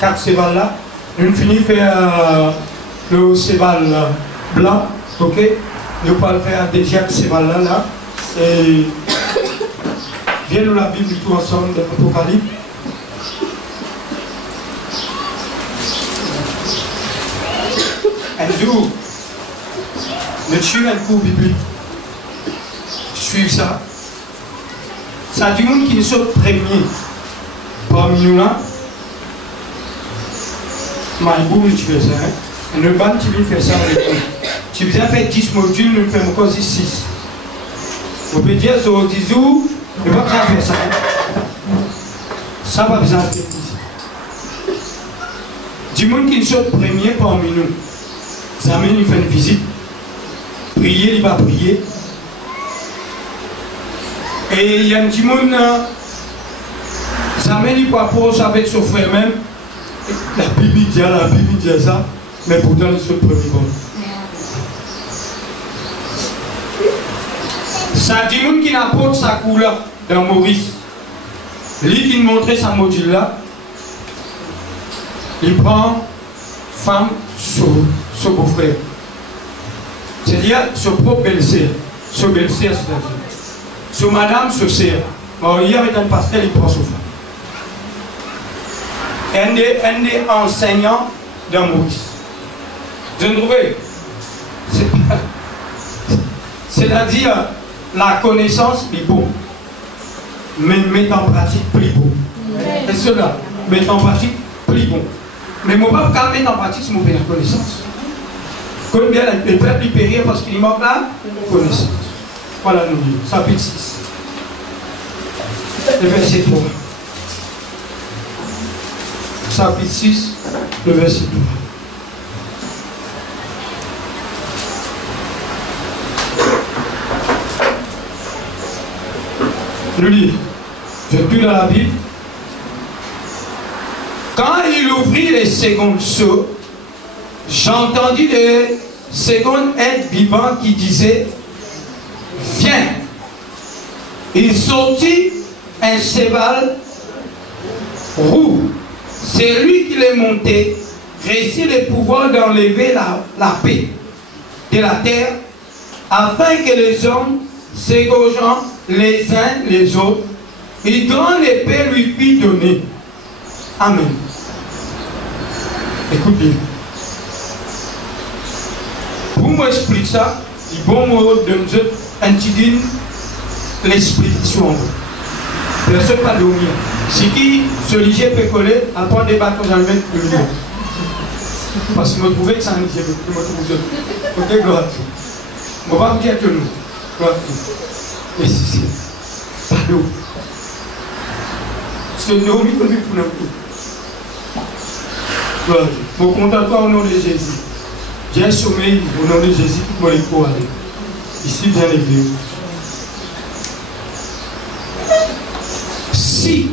4 cheval là. Nous finissons faire le cheval blanc, ok? Nous allons faire un deuxième cheval là. Et viens nous la Bible tout ensemble de l'Apocalypse. Un jour, le suivre un cours biblique. Suivre ça. Ça dit monde qui ne sont premiers parmi nous là. Maïbou, tu fais ça. Et le ban, tu veux faire ça avec nous. Tu viens faire 10 modules, nous faisons encore 6. On peut dire sur 10 jours, ne pas faire ça. Ça va besoin de faire ici. Du monde qui ne sont premiers parmi nous. Ça amène, il fait une visite. Prier, il va prier. Et il y a un petit monde, ça amène, il va poser avec son frère même. La Bible dit ça, mais pourtant, ils sont premiers bon. Ça dit monde qui n'a pas sa couleur dans Maurice. Lui qui montrait sa module là, il prend femme son beau-frère. C'est-à-dire son propre belle-sœur. Son belle-sœur, c'est-à-dire. Son madame, son sœur. Bon, hier, avec un pasteur, il prend son femme. Un des enseignants dans Maurice. Je ne trouvais. C'est-à-dire, la connaissance est bon. Mais mettre en pratique plus bon. Et cela, mettre en pratique plus bon. Mais mon papa, quand mettre en pratique, c'est mon la connaissance. Comme bien le peuple il périt parce qu'il manque la connaissance. Voilà nous dit, chapitre 6. Le verset 3. Chapitre 6, le verset 3. Je lis, je lis dans la Bible. Quand il ouvrit les secondes sceaux, j'entendis les secondes êtres vivants qui disaient viens. Il sortit un cheval roux. C'est lui qui les montait, réussit le pouvoir d'enlever la paix de la terre, afin que les hommes s'égorgeant les uns les autres, et grande épée lui fit donner. Amen. Écoute bien. Pour moi expliquer ça, il bon mot de nous intitule l'explication. Personne pas dormir. Si qui se liger peut coller, après débattre dans le même le milieu. Parce que je me trouvais que ça en disait, je me trouve. Ok, gloire à Dieu. On va vous dire que nous. Gloire à Dieu. Et si c'est pas d'eau. C'est une dormir pour nous pour nous. Gloire à Dieu. Mon content-toi au nom de Jésus. J'ai un sommeil au nom de Jésus pour moi il faut aller. Ici, bien élevé. Si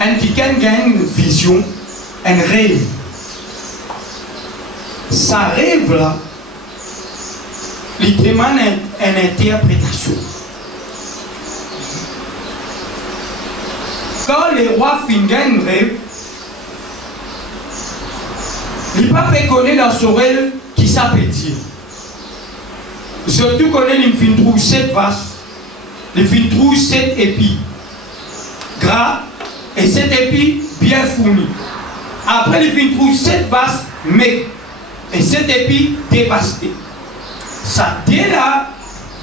un quelqu'un gagne une vision, un rêve, ça rêve là, il demande une interprétation. Quand les rois finissent un rêve, il ne peut pas connaître dans son rêve qui ça peut dire. Surtout qu'on il fin trouve 7 vases, il fin trouve 7 épis gras et 7 épis bien fournis. Après il fin trouve 7 vases mais et 7 épis dévastés. Ça dès là,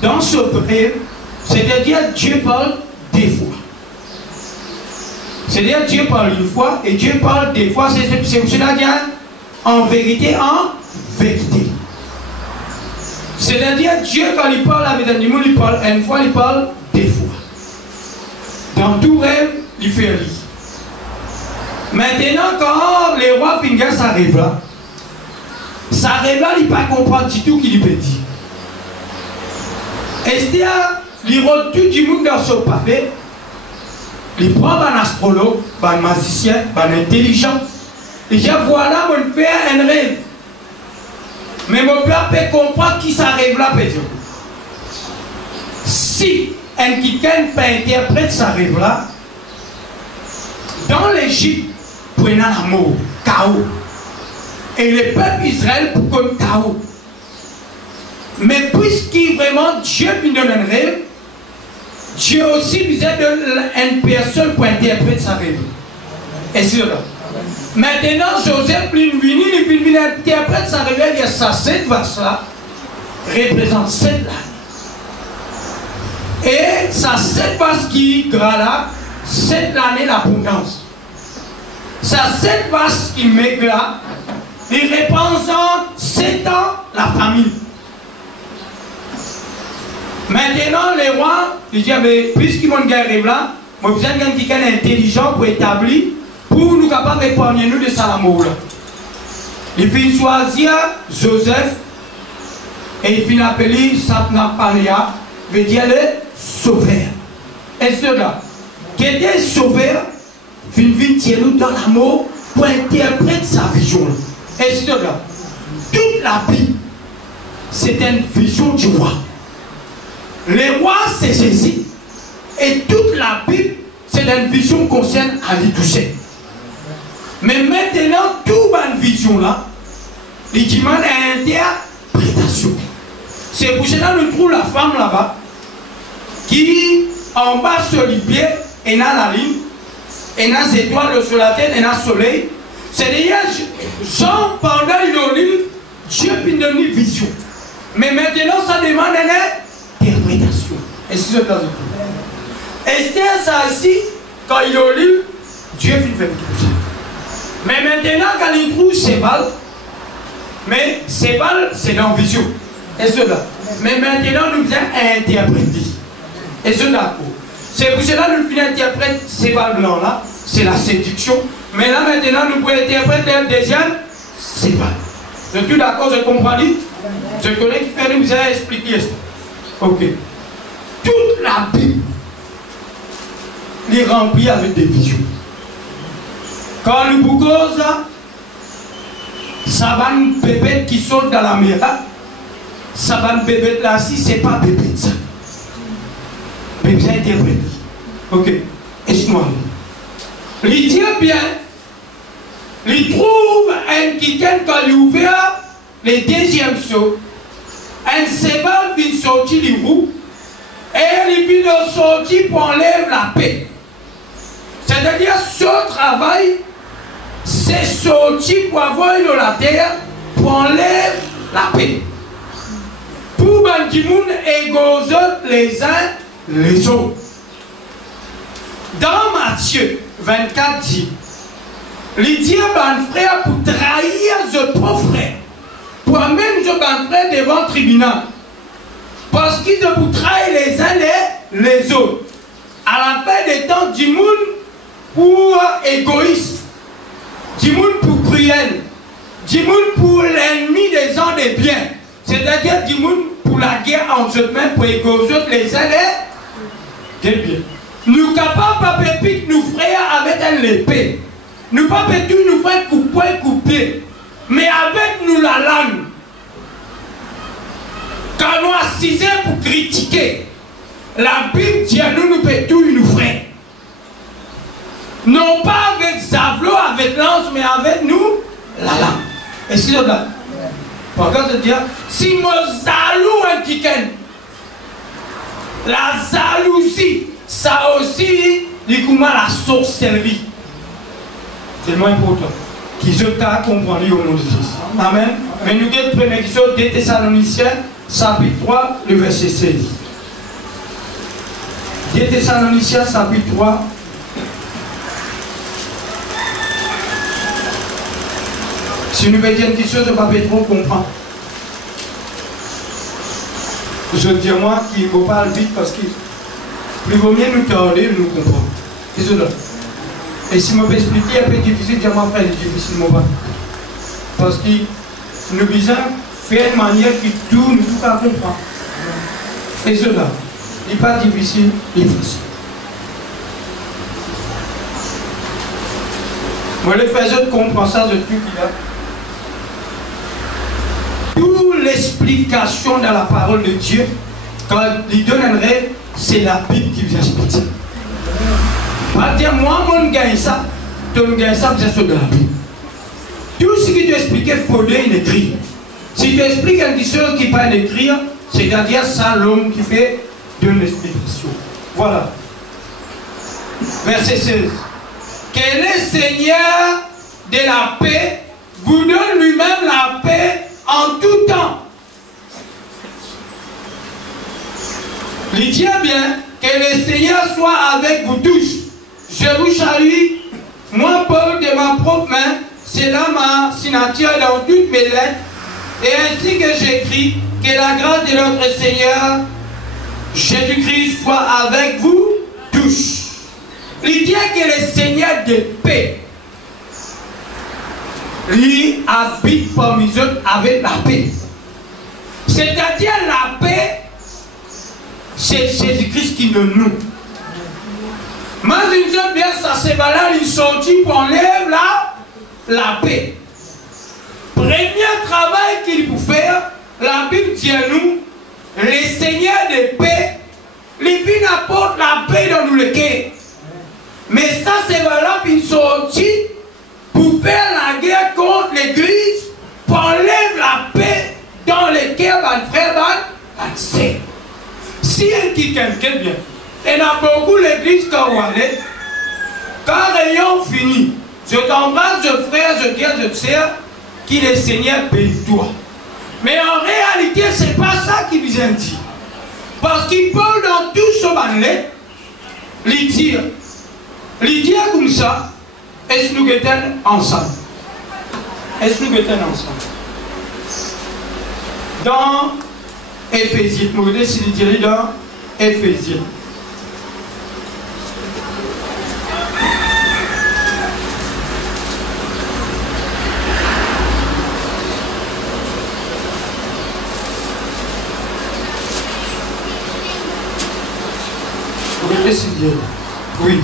dans ce rêve, c'est-à-dire Dieu parle des fois. C'est-à-dire Dieu parle une fois et Dieu parle des fois, c'est-à-dire en vérité, C'est-à-dire Dieu quand il parle avec un animal, il parle une fois, il parle des fois. Dans tout rêve, il fait un lit. Maintenant, quand les rois finissent ça rêve là, il ne peut pas comprendre du tout ce qu'il peut dire. Et c'est-à-dire, il roule tout du monde dans son papier, il prend un astrologue, un magicien, un intelligent. Et je voilà mon père un rêve. Mais mon père peut comprendre qui ça rêve là, peut dire. Si un quelqu'un peut interpréter sa rêve là, dans l'Égypte, pour l'amour, chaos. Et le peuple Israël pour comme chaos. Mais puisqu'il vraiment Dieu lui donne un rêve, Dieu aussi besoin d'une personne pour interpréter sa rêve. Et c'est là. Maintenant, Joseph, il interprète sa rêve, il y a ça, cette vache-là représente cette là. Et ça, cette vache qui gras là, cette l'année l'abondance. Ça, cette vache qui maigre là, il représente 7 ans la famille. Maintenant, les rois, ils disent, mais puisqu'ils vont gagner là, moi, besoin de quelqu'un intelligent pour établir, pour nous capables d'épargner nous de Salamo. Il finit choisir Joseph et il finit appeler Satnapanea, veut dire le sauveur. Et cela, qui était sauveur, finit nous dans l'amour pour interpréter sa vision. Et cela, toute la Bible, c'est une vision du roi. Le roi, c'est Jésus. Et toute la Bible, c'est une vision qui concerne à lui toucher. Mais maintenant, toute une vision là, il demande une interprétation. C'est pour cela que nous trouvons la femme là-bas, qui en bas sur les pieds, et dans la ligne, et dans les étoiles sur la tête, et dans le soleil. C'est-à-dire, Jean, pendant il lit, Dieu peut donner une vision. Mais maintenant, ça demande une interprétation. Est-ce que c'est Esther, ça aussi, quand il a lu, Dieu fait tout ça. Mais maintenant, quand il trouve Sébal, mais Sébal, c'est dans la vision. Est-ce que là? Mais maintenant, nous devons interpréter. Est-ce que d'accord? C'est pour cela que nous finissons interpréter Sébal blanc là, c'est la séduction. Mais là, maintenant, nous pouvons interpréter un deuxième Sébal. Je suis d'accord, je comprends. Je connais qui fait nous a expliqué ça. Ok. Toute la Bible est remplie avec des visions. Quand nous boucose, ça va une bébête qui saute dans la mer. Ça va une bébête là, si c'est pas bébête ça. Mais bien interprété. Ok. Laisse-moi. Il dit bien, il trouve un quiquin quand il ouvert le deuxième saut. Un Sébal vient sortir du roux. Et il vient sortir pour enlever la paix. C'est-à-dire, ce travail, c'est sortir pour avoir dans la terre, pour enlever la paix. Pour Bandimoun égosent les uns les autres. Dans Matthieu 24 dit, il dit à mon frère pour trahir ce pauvre frère, pour amener ce bon frère devant le tribunal. Parce qu'ils vous trahissent les uns les autres. À la fin des temps, du monde pour égoïste, du monde pour cruel, du monde pour l'ennemi des gens des biens. C'est-à-dire du monde pour la guerre entre eux-mêmes, pour égorger les uns des biens. Nous ne capables pas pépique nous frères avec un épée. Nous pas tout nous faire couper. Mais avec nous la langue. Quand nous assisons pour critiquer, la Bible dit à nous peut tout nous frères. Non pas avec Zavlo, avec lance, mais avec nous, la langue. Et si je là, par contre, dire, si moi zalou un kiken, la jalousie, ça aussi, du coup, la sorcellerie. C'est le moins important. Qui se t'a compris au nom de Jésus. Amen. Mais nous avons une première question des Thessaloniciens, chapitre 3, le verset 16. Des Thessaloniciens, chapitre 3. Si nous mettons une question, je ne vais pas trop comprendre. Je dis à moi qu'il ne faut pas vite parce que plus vaut mieux nous tarder, nous comprendre. C'est cela. Et si je peux expliquer un peu difficile, je m'en fais difficile, parce que nous devons faire une manière que tout nous tout à comprendre. Et cela, il n'est pas difficile, il est facile. Moi, le faisais de comprendre ça, de tout qu'il a. Toute l'explication dans la parole de Dieu, quand il donne un rêve, c'est la Bible qui vient expliquer. Pas dire moi, mon gagne ça. tu me gagnes ça, c'est sur la Bible. Tout ce que tu expliquais, il faut l'écrire. Si tu expliques quelque chose qui ne peut pas écrire, c'est-à-dire ça, l'homme qui fait de l'explication. Voilà. Verset 16. Que le Seigneur de la paix vous donne lui-même la paix en tout temps. Il dit bien que le Seigneur soit avec vous tous. Je vous salue, moi Paul de ma propre main, c'est là ma signature dans toutes mes lettres, et ainsi que j'écris, que la grâce de notre Seigneur Jésus-Christ soit avec vous tous. Il dit que le Seigneur de paix, lui habite parmi eux avec la paix. C'est-à-dire la paix, c'est Jésus-Christ qui nous noue. Mais une chose bien, ça c'est là, il sortit pour enlever la paix. Premier travail qu'il faut faire, la Bible dit à nous, le Seigneur de paix, les vignes apportent la paix dans nous le cœur. Mais ça c'est là qu'il sortit pour faire la guerre contre l'Église, pour enlever la paix dans le cœur de frère, de sœur. Si elle dit quelqu'un bien, il y a beaucoup l'église quand on allait, quand ayant fini, je t'embrasse, je frère, je dis, je sers, qu'il est Seigneur bénis-toi. Mais en réalité, ce n'est pas ça qu'il vient dire. Parce qu'il parle dans tout ce manet, il dit comme ça, est-ce que nous sommes ensemble? Est-ce que nous sommes ensemble? Dans Éphésiens, vous voyez s'il dit dans Éphésiens. Vous voyez s'il dit, oui.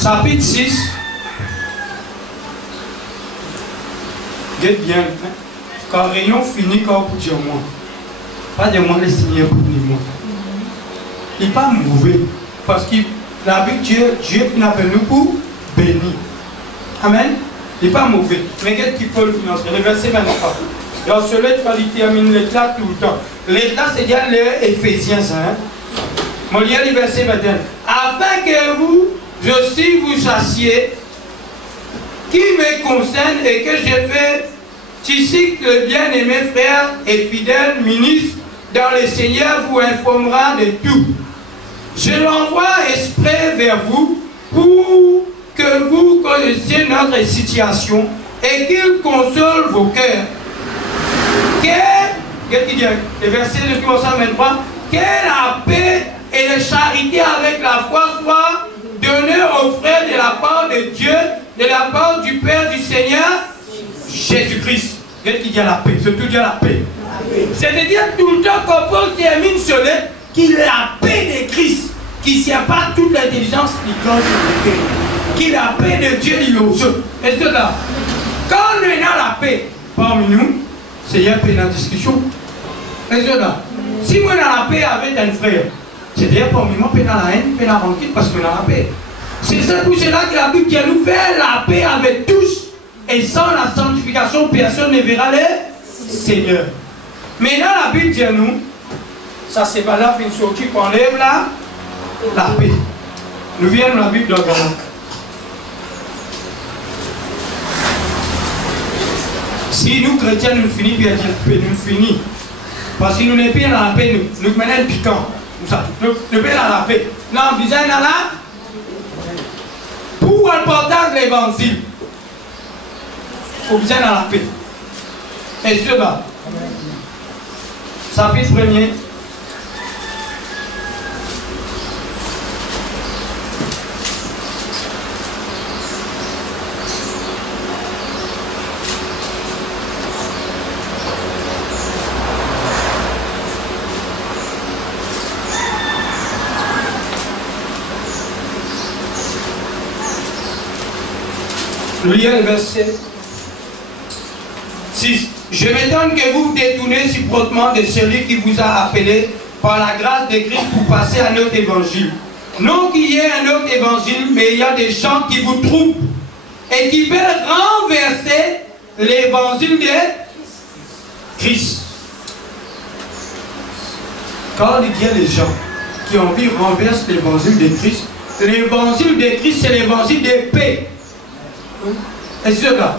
Chapitre 6. Regarde bien, quand réunion finit, quand vous dites moi. Pas de moi le Seigneur pour moi. Il n'est pas mauvais. Parce que la Bible, Dieu n'appelle nous pour bénir. Amen. Il n'est pas mauvais. Mais qu'est-ce qu'il faut le financer? Le verset 23. Dans ce lettre, il termine l'état tout le temps. L'état, c'est-à-dire l'Éphésiens. Hein? Mon lien du verset 21. Afin que vous, aussi, vous sachiez qui me concerne et que je fais ici que le bien-aimé frère et fidèle ministre dans le Seigneur vous informera de tout. Je l'envoie exprès vers vous pour que vous connaissiez notre situation et qu'il console vos cœurs. Qu'est-ce qu'il dit? Le verset de 323. Que la paix et la charité avec la foi soient données aux frères de la part de Dieu, de la part du Père du Seigneur Jésus-Christ. Qu'est-ce qu'il dit à la paix? C'est tout dit à la paix. C'est-à-dire tout le temps qu'on Paul termine ce lettre, qu'il a la paix de Christ, qui ne tient pas toute l'intelligence qui compte sur le cœur. Qu'il a la paix de Dieu, il est au jeu. Est-ce que là, quand on a la paix parmi nous, c'est il y a paix dans la discussion. Est-ce que là, si moi on a la paix avec un frère, c'est-à-dire parmi moi, paix dans la haine, paix dans la rancune, parce qu'on a la paix. C'est ça pour cela que la Bible qui nous fait la paix avec tous. Et sans la sanctification, personne ne verra le Seigneur. Mais là, la Bible dit à nous, ça c'est pas là, une sortie qu'on enlève là, la paix. Nous venons de la Bible de Galates. Si nous chrétiens nous finissons bien dire paix, nous finissons. Parce que nous n'est pas dans la paix, nous menons piquant. Nous paix dans la paix. Non, vous êtes là. Pour le partage de l'évangile. Vous êtes dans la paix. Est-ce que là? Chapitre 1er. Nous lisons le verset 6. Je m'étonne que vous vous détournez si promptement de celui qui vous a appelé par la grâce de Christ pour passer à notre évangile. Non qu'il y ait un autre évangile, mais il y a des gens qui vous trompent et qui veulent renverser l'évangile de Christ. Quand il y a des gens qui ont envie de renverser l'évangile de Christ, l'évangile de Christ, c'est l'évangile de paix. Est-ce que là?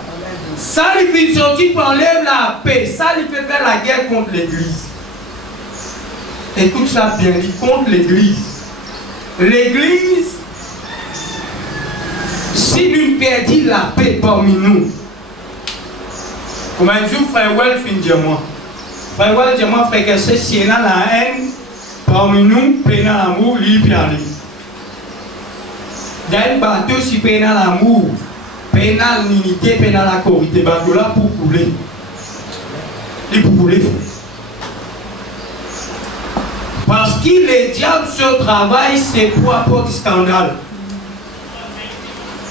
Ça, il fait sortir pour enlever la paix. Ça, il peut faire la guerre contre l'église. Écoute ça bien, dit contre l'église. L'église, si nous perdons la paix parmi nous, comme un jour, frère Welf, il dit moi, frère Welf dit moi, frère, que c'est si il y a la haine parmi nous, il y a l'amour, lui, puis aller. Il y a un bateau, si il y a l'amour, il y a l'unité, il y a la corrité, il bateau là pour couler. Il pour couler, parce que le diable se travaille, c'est pour apporter scandale.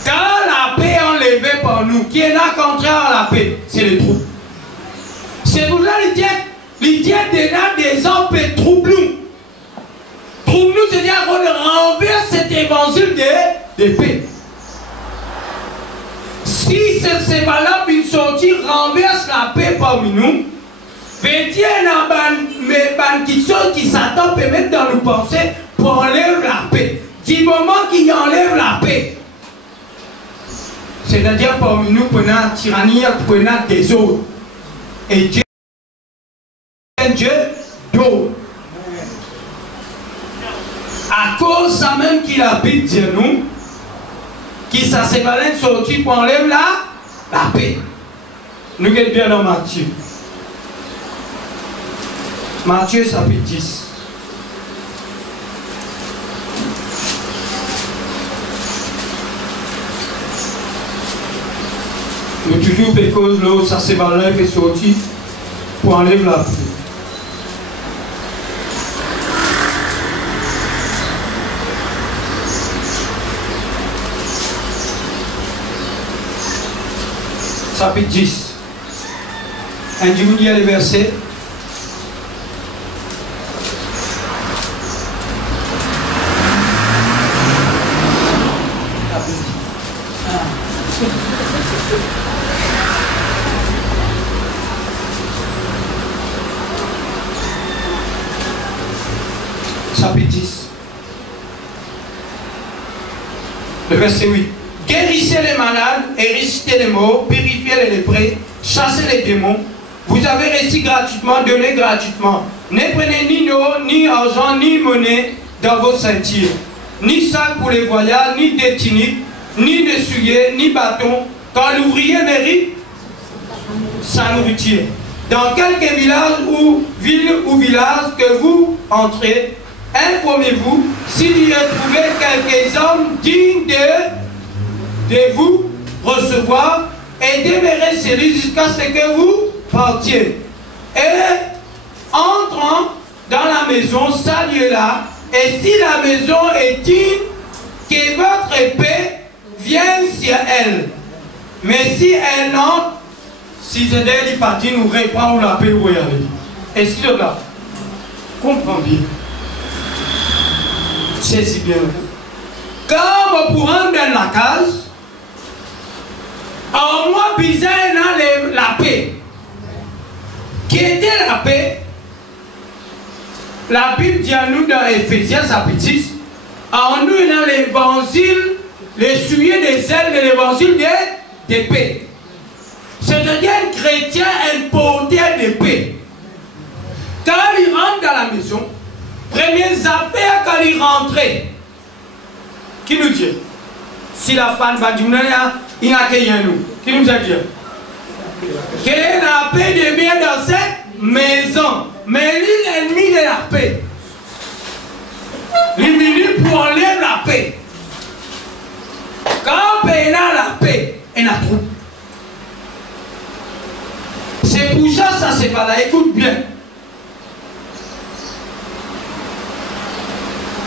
Quand la paix est enlevée par nous, qui est là contraire à la paix, c'est le trouble. C'est pour ça que le diable des hommes peut troubler. Trouble-nous, c'est-à-dire qu'on renverse cet évangile de paix. Si c'est valable, une sortie renverse la paix parmi nous, qui s'attend peut mettre dans nos pensées pour enlever la paix. Du moment qu'il enlève la paix, c'est-à-dire parmi nous, prenons la tyrannie, prenons des autres. Et Dieu est un Dieu d'autres. À cause ça même qu'il habite Dieu nous, qui ça s'est valé de sortir pour enlever la paix. Nous sommes bien dans Matthieu. Matthieu chapitre 10. Nous toujours pécose l'eau, ça s'est valé et sorti pour enlever la paix. Chapitre 10. Un du milieu les versets. Chapitre 10. Le verset 8. Guérissez les malades, et ressuscitez les morts, purifiez les lépreux, chassez les démons. Vous avez reçu gratuitement, donnez gratuitement. Ne prenez ni eau, ni argent, ni monnaie dans vos ceintures, ni sac pour les voyages, ni détinique, ni de souliers, ni bâton, quand l'ouvrier mérite sa nourriture. Dans quelque village ou ville ou village que vous entrez, informez-vous s'il y a trouvé quelques hommes dignes de vous recevoir et demeurer celui jusqu'à ce que vous partiez. Et entrant dans la maison, saluez-la, et si la maison est digne, que votre paix vienne sur elle. Mais si elle n'entre, si c'est d'elle, il partit, nous reprend ou la paix où elle est. Est-ce que là, comprends bien, c'est si bien. Quand vous rentrez dans la case, en moi, bizarre, dans la paix. Qui était la paix? La Bible dit à nous dans Éphésiens chapitre 6, en nous dans l'évangile, les souillés des ailes de l'évangile de paix. C'est-à-dire un chrétien, un porteur de paix. Quand il rentre dans la maison, premières affaires quand il rentrait, qui nous dit? Si la femme va dire, il n'a qu'à nous. Qui nous a dit? Quelle est la paix de bien dans cette maison? Mais lui, l'ennemi de la paix. L'ennemi pour enlever la paix. Quand il a la paix, il a trop. C'est pour ça c'est pas là. Écoute bien.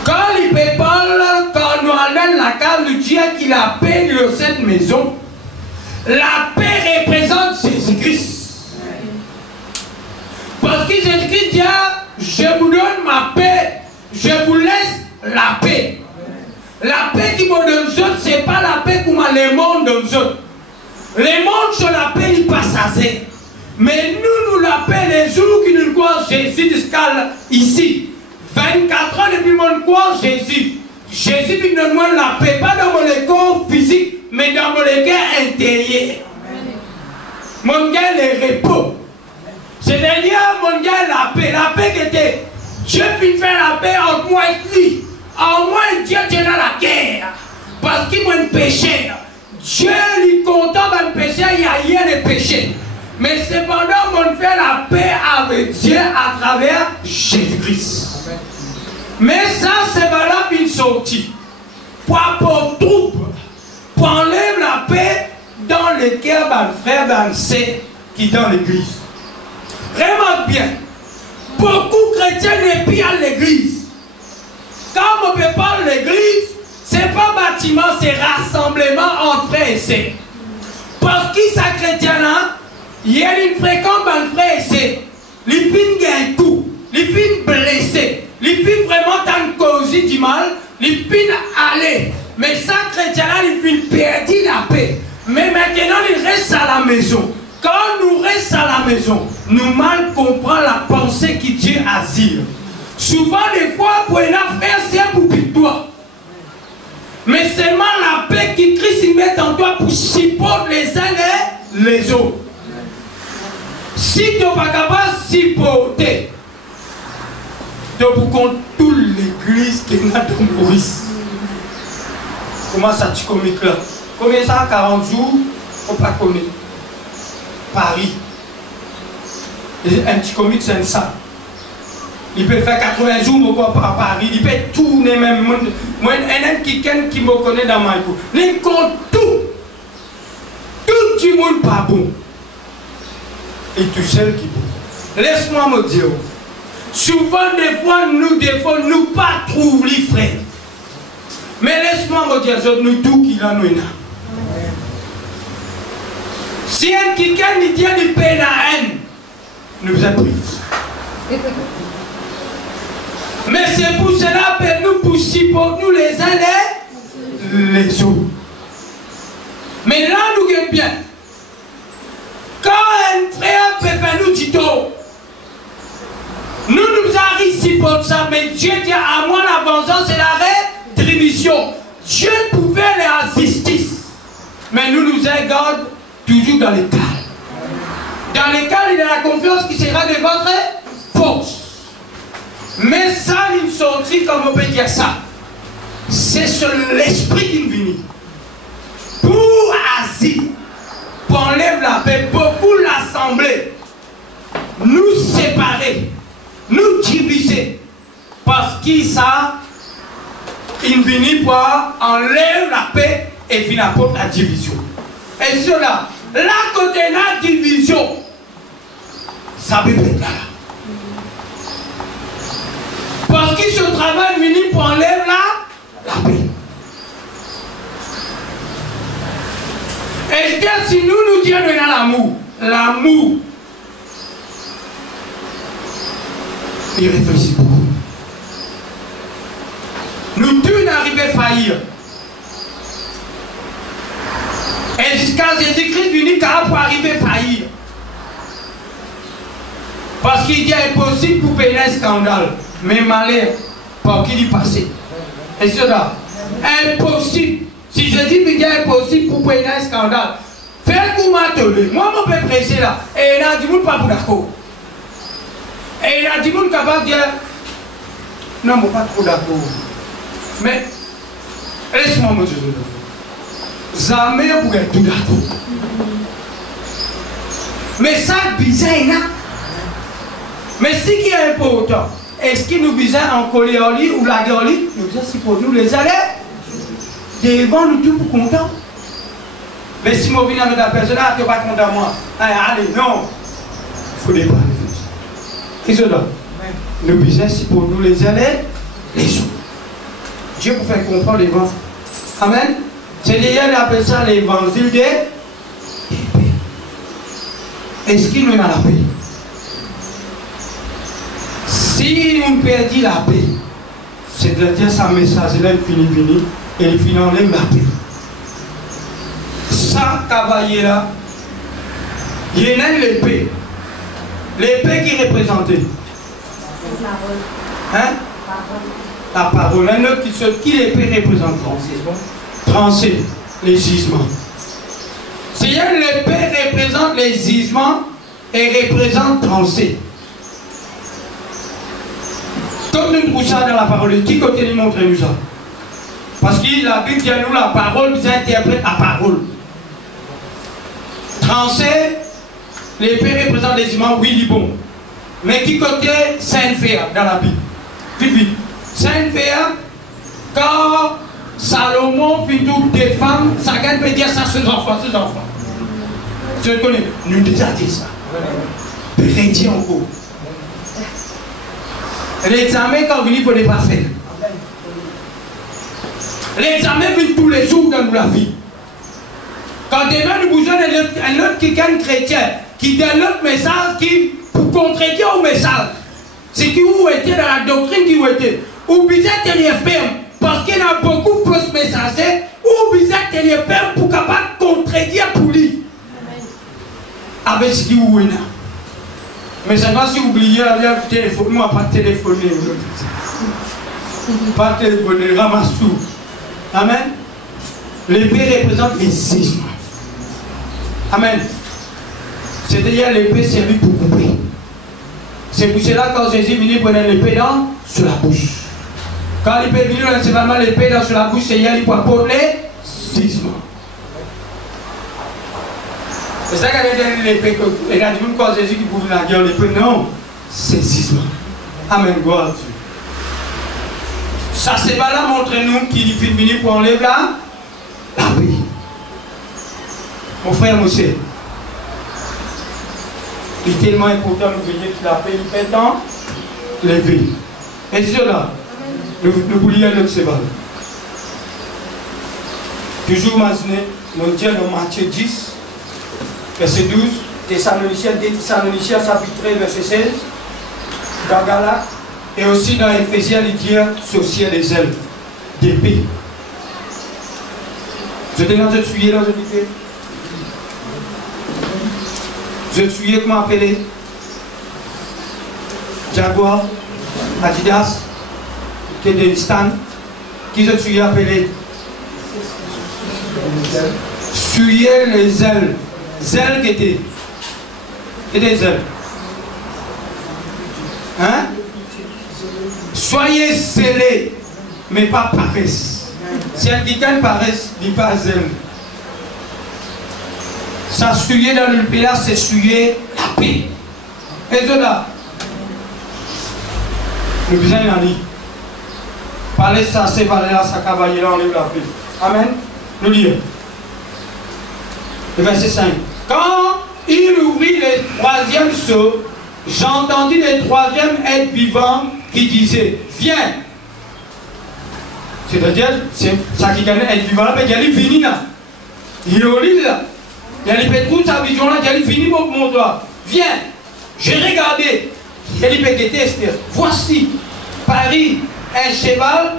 Quand il peut parler, quand nous allons la carte de Dieu qu'il a paix de cette maison, la paix représente Jésus-Christ. Parce que Jésus-Christ dit, je vous donne ma paix, je vous laisse la paix. La paix qui me donne autres, ce n'est pas la paix comme le monde donne autres. Le monde, sur la paix, il passe à zéro. Mais nous la paix les jours qui nous croient Jésus jusqu'à ici. 24 ans depuis mon croix Jésus. Jésus qui nous donne la paix, pas dans mon corps physique, mais dans mon cœur intérieur. Mon gars, le repos. C'est-à-dire, mon gars, la paix qui était. Dieu finit faire la paix entre moi et lui. En moi, Dieu est dans la guerre. Parce qu'il m'a un péché. Dieu lui content d'un péché, il n'y a rien de péché. Mais cependant, on fait la paix avec Dieu à travers Jésus-Christ. Mais ça, c'est valable une sortie. Pour trouble, pour enlever la paix dans le cœur d'un frère, d'un sœur qui est dans l'église. Remarque bien, beaucoup de chrétiens ne pillent l'église. Quand on peut parler de l'église, ce n'est pas bâtiment, c'est rassemblement entre frères et sœurs. Parce qu'il s'est chrétien là, il y a une fréquence dans le frère et sœur. Les filles gagnent tout, les filles blessées, les filles vraiment tant causé du mal, les filles aller. Mais ça, chrétien là, les filles perdent la paix. Mais maintenant, ils restent à la maison. Quand nous restons à la maison, nous mal comprenons la pensée qui Dieu a dit. Souvent, des fois, pour un frère, c'est un pour toi. Mais seulement la paix qui Christ met en toi pour supporter les uns et les autres. Si tu n'es pas capable de supporter, tu peux compter toute l'église qui est dans Maurice. Comment ça tu comiques là? Combien ça 40 jours? On ne peut pas connaître. Paris. Un petit comique, c'est ça. Il peut faire 80 jours à Paris, il peut tourner même. Moi, un quelqu'un qui me connaît dans ma vie, il compte tout. Tout le monde pas bon. Et tout seul qui bon. Laisse-moi me dire. Souvent, des fois, nous pas trouver les frères. Mais laisse-moi me dire, nous tout qui là, nous là. Si un quelqu'un nous dit du paix à haine, nous a pris. Mais c'est pour cela que nous poussons pour nous les uns les autres. Mais là, nous gagnons bien. Quand un frère peut faire nous dit nous arrivons ici pour ça, mais Dieu dit à moi la vengeance et la rétribution. Dieu pouvait les assister. Mais nous nous regardons toujours dans les cas. Dans les cas, il y a la confiance qui sera de votre force. Mais ça, il sortit, comme on peut dire ça. C'est sur l'esprit qui vient. Pour assis, pour enlever la paix, beaucoup l'assembler, nous séparer, nous diviser. Parce qu'il ça, il vient pour enlever la paix et finir pour la division. Et cela, là, côté de la division, ça peut être là. Parce qu'il se travaille venu pour enlever la paix. Et si nous disons l'amour, l'amour, il réfléchit beaucoup. Nous tous n'arrivons à faillir. Et jusqu'à Jésus-Christ venu pour arriver à faillir. Parce qu'il est impossible pour payer un scandale. Mais malheur, par qui il passé. Et cela, impossible. Si je dis qu'il est impossible pour payer un scandale, fais comment te moi, je peux prêcher là. Et il y a du monde pas pour d'accord. Et il y a du monde capable de dire non, je ne suis pas trop d'accord. Mais, laisse-moi me dire. Jamais pour être tout d'accord. Mais ça, bizarre, non? Mais ce qui est important, est-ce qu'il nous bizarre en coller en lit ou la guerre lit? Nous disons, si pour nous les aller, devant nous tous pour content. Mais si moi viens avec la personne, ah, tu n'es pas content moi. Allez, non. Il faut débattre. Qu'est-ce que c'est? Nous bizarre, si pour nous les aller, les autres. Dieu pour faire comprendre l'évangile. Amen. C'est d'ailleurs on appelle ça l'évangile de paix. Est-ce qu'il nous a la paix? Si on perdit la paix, c'est-à-dire sa message là, il finit, Et il finit en la paix. Ça, cavalier là, il y a l'épée. L'épée qui représentait. Hein? La parole. Un autre qui l'épée représente. Trancher les gisements. C'est l'épée représente les gisements et représente trancher. Comme nous trouvons ça dans la parole, qui côté nous montre nous ça? Parce que la Bible dit à nous la parole, nous interprète la parole. Trancher, l'épée représente les gisements, oui, il est bon. Mais qui côté Saint-Féa dans la Bible? Vite, vite. Saint-Féa, quand Salomon fit toutes des femmes, ça gagne peut dire ça ses enfants, ses enfants. Je connais, nous déjà dit ça. Prédit encore. L'examen, quand vous venez, il ne faut pas faire. L'examen vient tous les jours dans la vie. Quand demain nous besoin d'un autre qui est chrétien, qui donne un autre message qui, pour contredire au message, c'est qui vous était dans la doctrine qui vous était. Ou bien tenir ferme, parce qu'il y a beaucoup de fausses messagers, ou bien tenir ferme pour capable de contredire pour lui. Avec ce qui vous est là. Mais seulement si vous oubliez, moi pas téléphoner. Pas téléphoner, ramasse tout. Amen. L'épée représente les sismes. Amen. C'est-à-dire l'épée servie pour couper. C'est pour cela quand Jésus est venu prendre l'épée sur la bouche. Quand l'épée est venue, c'est vraiment l'épée sur la bouche, c'est il pour apporter les sismes. C'est ça qu'elle a dit l'épée. Et quand dit quand Jésus qui pouvait la guerre, l'épée, non, c'est sisme. Amen, gloire à Dieu. Ça, c'est pas là, montre-nous qu'il est venu pour enlever la paix. Mon frère, mon cher, il est tellement important de veiller que la paix, il fait tant lever. Et cela, nous voulions notre cheval. Toujours imaginez, mon Dieu, dans Matthieu 10, verset 12, Thessaloniciens chapitre 13, verset 16, dans Galates, et aussi dans Éphésiens, il dit sur le ciel des ailes d'épée. Je te demande de tuer là, je dis. Je tuer, comment appeler? Jaguar, Adidas, Stan, qui je tuer appelé? Tuer les ailes. Ailes qui étaient. Et des ailes. Hein? Soyez scellés, mais pas paresse. Si elle dit qu'elle paresse, dit pas zèle. Ça suyer dans le pays, c'est suyer la paix. Et cela, le besoin d'en lit. Parler ça, c'est parler là, ça cavalier là, on lève la paix. Amen. Nous lisons. Le verset 5. Quand il ouvrit le troisième seau, j'entendis le troisième être vivant qui disait, viens. C'est-à-dire, c'est ça qui gagne être vivant là, mais il y a les finis là. Il est au lit là. Il y a les pétrous, sa vision là, il y a les finis mon doigt. Viens. J'ai regardé. Il y a les péquetés, voici, Paris, un cheval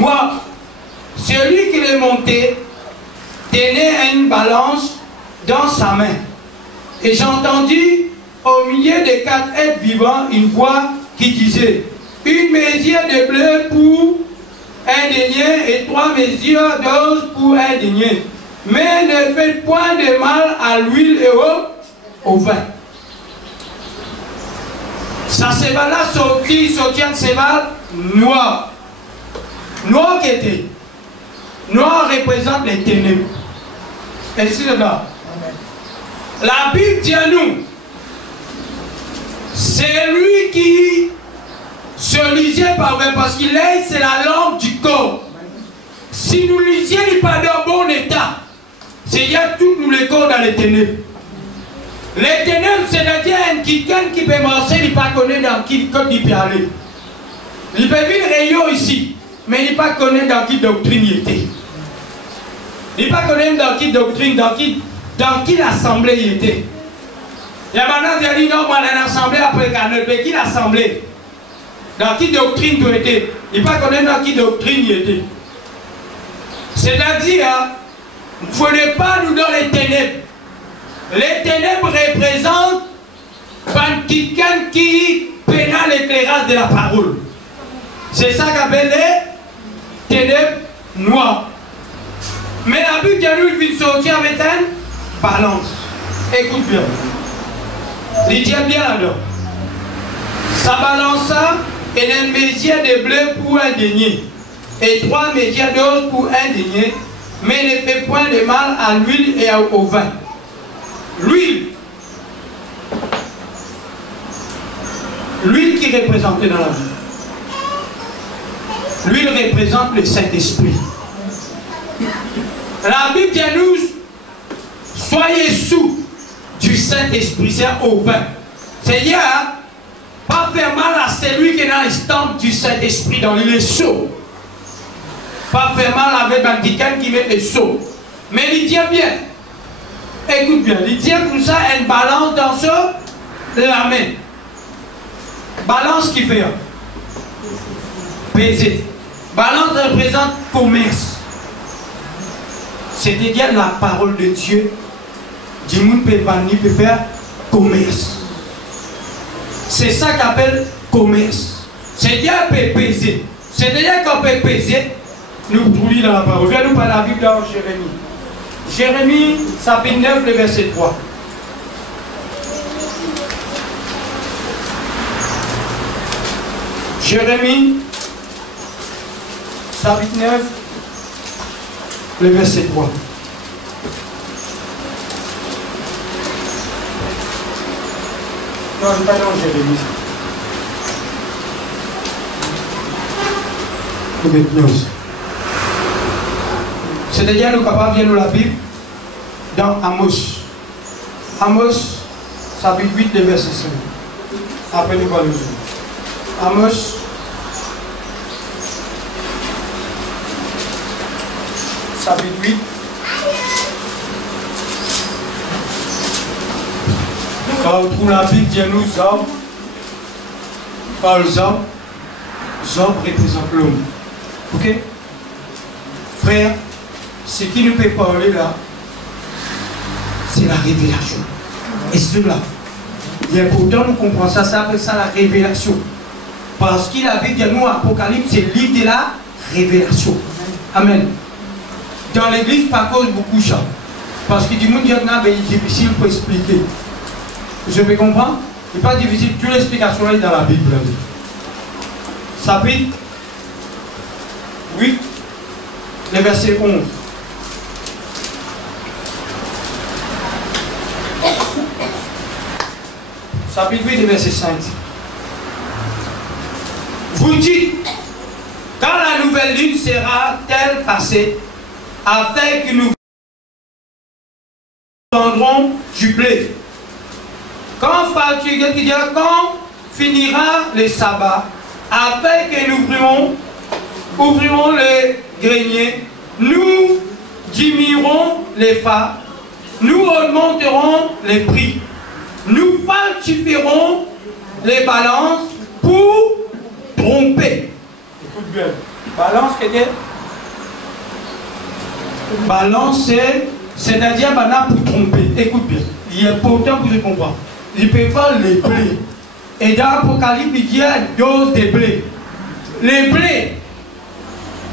noir. Celui qui est monté tenait une balance dans sa main. Et j'entendis au milieu des quatre êtres vivants une voix qui disait, une mesure de bleu pour un denier et 3 mesures d'os pour un denier. Mais ne faites point de mal à l'huile et au vin. Ça cheval-là sortit un cheval noir. Noir qui était. Noir représente les ténèbres. Et c'est là. La Bible dit à nous, c'est lui qui se lisait par vrai, parce qu'il est, c'est la lampe du corps. Si nous lisions, il n'est pas dans bon état. C'est qu'il y a tout nous les corps dans les ténèbres. Les ténèbres, c'est-à-dire quelqu'un qui peut marcher, il ne pas connaît dans quel code il peut aller. Il peut venir rayon ici, mais il ne pas connaît dans quelle doctrine il était. Il ne pas connaît dans quelle doctrine, dans quelle assemblée il était. Il y a maintenant qui dit non, moi, dans l'assemblée après Canel, mais qui l'assemblée? Dans quelle doctrine tu étais? Il ne pas connaît dans quelle doctrine il était. C'est-à-dire, ne prenez pas nous dans les ténèbres. Les ténèbres représentent quelqu'un qui pénale l'éclairage de la parole. C'est ça qu'appelle les ténèbres noires. Mais la Bible de nous vient sortir avec une balance. Écoute bien. Il tient bien là-dedans. Sa balance est un mesure de blé pour un denier et 3 mesures d'or pour un denier, mais ne fait point de mal à l'huile et au vin. L'huile qui est représentée dans la vie. L'huile représente le Saint-Esprit. La Bible dit à nous, soyez sous du Saint-Esprit, c'est au vin. C'est-à-dire, pas faire mal à celui qui est dans l'estampe du Saint-Esprit dans les seaux. Pas faire mal avec un quelqu'un qui met les seaux. Mais il tient bien. Écoute bien, il tient comme ça une balance dans la main. Balance qui fait peser. Balance représente commerce. C'est-à-dire la parole de Dieu. Du monde peut venir, peut faire commerce. C'est ça qu'on appelle commerce. C'est-à-dire qu'on peut peser. C'est-à-dire qu'on peut peser. Nous trouvons dans la parole. Viens nous par la Bible dans Jérémie. Jérémie, chapitre 9, le verset 3. Jérémie, chapitre 9, le verset 3. Non, pas dans Jérémie. C'est-à-dire, nous sommes capables de lire la Bible dans Amos. Amos, chapitre 8, le verset 5. Après, nous allons lire. Amos, chapitre 8. Quand on trouve la Bible, dit nous hommes. Pas les hommes. Les hommes représentent l'homme. Ok? Frère, ce qui nous peut parler là, c'est la révélation. Et cela, il est important nous comprendre ça, ça appelle ça la révélation. Parce qu'il avait dit à nous, Apocalypse, c'est le livre de la révélation. Amen. Dans l'église, par contre, beaucoup de ça. Parce que du monde, il y en a, c'est difficile pour expliquer. Je peux comprendre? Ce n'est pas difficile, toute l'explication est dans la Bible. Chapitre 8, le verset 11. Chapitre 8, le verset 5. Vous dites, quand la nouvelle lune sera-t-elle passée, afin que nous vendrons du blé? Quand finira le sabbat, afin que nous ouvrirons les greniers, nous diminuerons les phares, nous augmenterons les prix, nous falsifierons les balances pour tromper. Écoute bien. Balance, qu'est-ce que balance, c'est-à-dire pour tromper. Écoute bien. Il est important pour que je comprenne. Il peut pas les blés. Et dans l'Apocalypse, il dit une dose de blé. Les blés,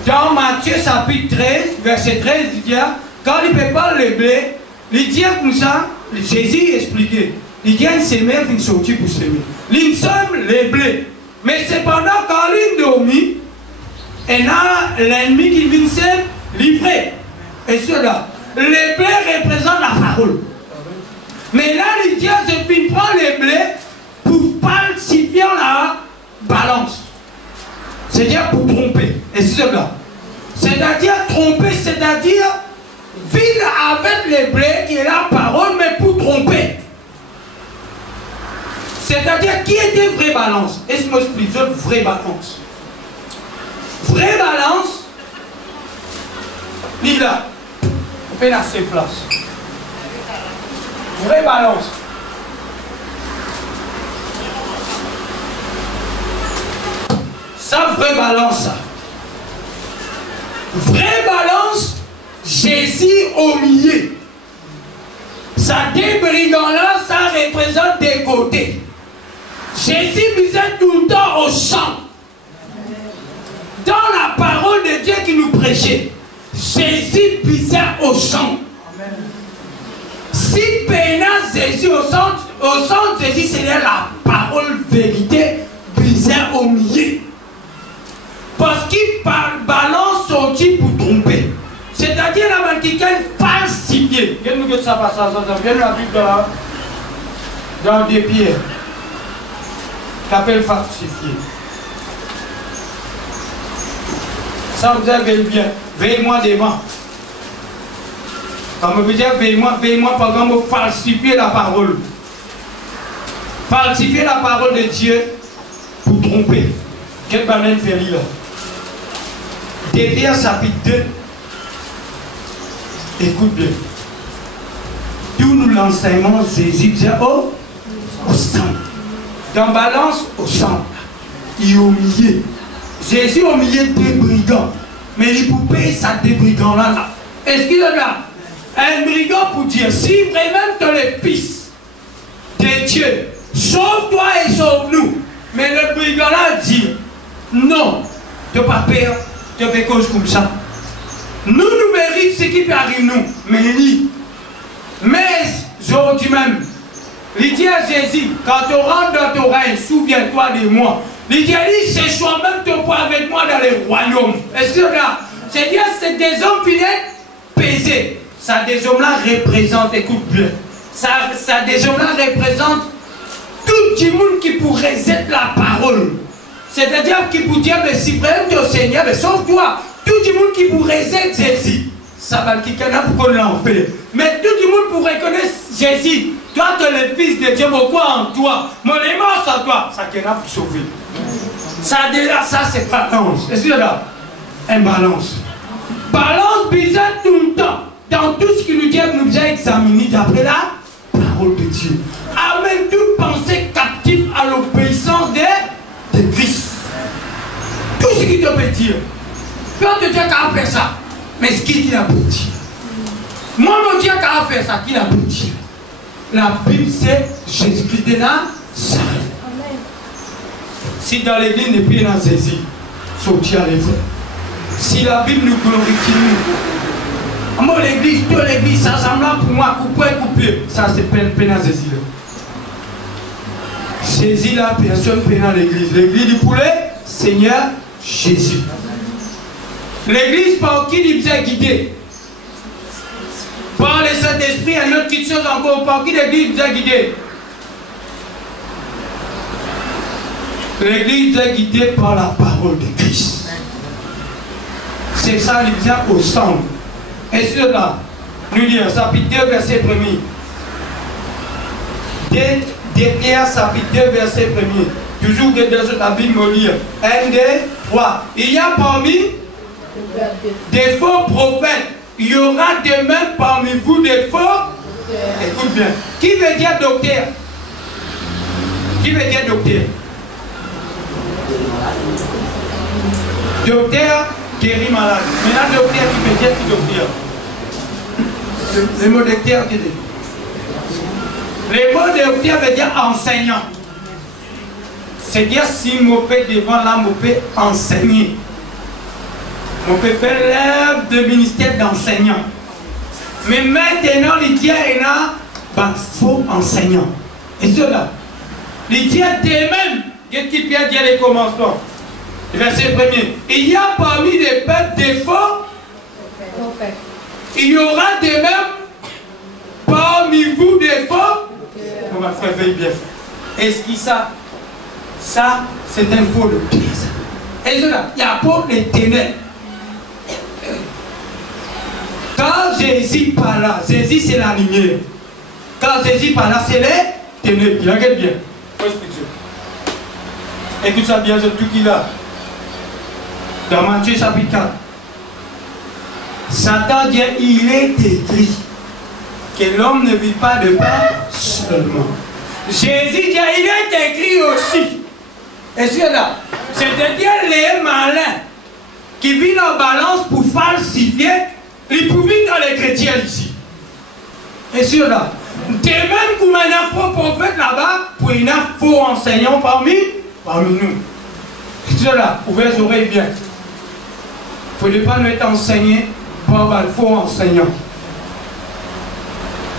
dans Matthieu chapitre 13, verset 13, il dit, quand il peut pas les blés, il dit comme ça, Jésus expliquait. Il dit, une semelle qui sortit pour semer. Il sème les blés. Mais cependant, quand il dormit, il y a l'ennemi qui vient se livrer. Et cela, les blés représentent la parole. Mais là, il dit, je prends les blés pour falsifier la balance. C'est-à-dire pour tromper. Et c'est cela. C'est-à-dire tromper, c'est-à-dire vivre avec les blés qui est la parole, mais pour tromper. C'est-à-dire qui était vraie balance? Et je m'explique, vraie balance. Vraie balance, il a. On fait la seule place. Vraie balance. Ça, vraie balance. Ça. Vraie balance, Jésus au milieu. Ça des brigands là, ça représente des côtés. Jésus visait tout le temps au champ. Dans la parole de Dieu qui nous prêchait, Jésus visait au champ. Si pénal Jésus au centre Jésus, c'est la parole vérité visait au milieu. Parce qu'il balance son type pour tromper. C'est-à-dire la quelqu'un falsifié. Viens nous dire ça passe ça. Viens la Bible dans des pierres. Qu'appelle falsifié. Ça vous avez bien. Veille-moi devant. Quand vous dites veille-moi par exemple, vous falsifiez la parole. Falsifier la parole de Dieu pour tromper. Quelle banane fait là? Derrière chapitre 2. Écoute bien. Tout nous l'enseignement, Jésus disait au centre. Dans balance, au centre. Il est au milieu. Jésus au milieu des brigands. Mais il peut payer ça des brigands là. Est-ce qu'il est là? Un brigand pour dire, si vraiment tu es le fils de Dieu, sauve-toi et sauve-nous. Mais le brigand là dit, non, tu n'as pas peur, tu fais cause comme ça. Nous méritons ce qui peut arriver nous. Mais lui, aujourd'hui même, il dit à Jésus, quand tu rentres dans ton règne, souviens-toi de moi. Il dit, c'est toi-même te vois avec moi dans les royaumes. Est-ce que là, c'est-à-dire c'est des hommes fidèles pesés. Ça, des hommes-là représentent, écoute bien, ça des hommes-là représentent tout le monde qui pourrait être la parole. C'est-à-dire qui pourrait dire, mais si vraiment tu es au Seigneur, mais sauve-toi. Tout le monde qui pourrait être Jésus. Ça va quelqu'un pour qu'on l'en fait. Mais tout le monde pourrait connaître Jésus. Toi, tu es le fils de Dieu, pourquoi en toi? Mon aimant en toi. Ça qui est là pour sauver. Ça déjà, ça c'est balance. Est-ce que là? Un balance. Balance bizarre tout le temps. Dans tout ce qui nous dit, nous a examiné d'après la parole de Dieu. Amène toute pensée captive à l'obéissance de Christ. Tout ce qui te peut dire. Toi, tu dis qu'à faire ça. Mais ce qu'il a pu dire. Moi, mon Dieu, qu'à faire ça, qu'il a pu dire. La Bible, c'est Jésus-Christ de Nazareth. Si dans l'église n'est plus dans Jésus, sortir les frères. Si la Bible nous glorifie, nous. Moi, l'église, toute l'église, ça semble pour moi, couper. Ça, c'est peine à Jésus. Jésus, la personne peine dans l'église. L'église du poulet, Seigneur Jésus. L'église par qui il vous a guidé? Par le Saint-Esprit, une autre petite chose encore, par qui l'église vous a guidé? L'église est guidée par la parole de Christ. C'est ça, il vient au centre. Et cela, nous lisons, chapitre 2, verset 1er. Pierre, chapitre 2, verset 1er. Toujours que dans la Bible, me lire. 1, 2, 3. Il y a parmi des faux prophètes. Il y aura de même parmi vous des faux. Écoute bien. Qui veut dire docteur? Qui veut dire docteur? Docteur guérit malade. Maintenant, docteur qui veut dire qui docteur? Le mot docteur qui dit. Le mot docteur veut dire enseignant. C'est-à-dire si je peux devant là, je peux enseigner. On peut faire l'œuvre de ministère d'enseignant. Mais maintenant, il y a un faux enseignant. Et cela, il y a des mêmes, qu'est-ce qui peut dire les commencements? Verset 1er. Il y a parmi les peuples des faux. Il y aura des mêmes parmi vous des faux. On va faire veille bien. Est-ce que ça, c'est un faux de pièce? Et cela, il y a pas les ténèbres. Quand Jésus parle là, Jésus c'est la lumière. Quand Jésus parle là, c'est les ténèbres. Regarde bien. Écoute ça bien, c'est tout qui là. Dans Matthieu chapitre 4. Satan dit, il est écrit que l'homme ne vit pas de pain seulement. Jésus dit, il est écrit aussi. Est-ce que là, c'est-à-dire les malins qui vivent en balance pour falsifier il prouve dans les chrétiens ici. Et sur là, de même comme un faux prophète là-bas, pour un faux enseignant parmi nous. Et sur là, ouvrez les oreilles bien. Il ne faut pas nous être enseigné par un faux enseignant.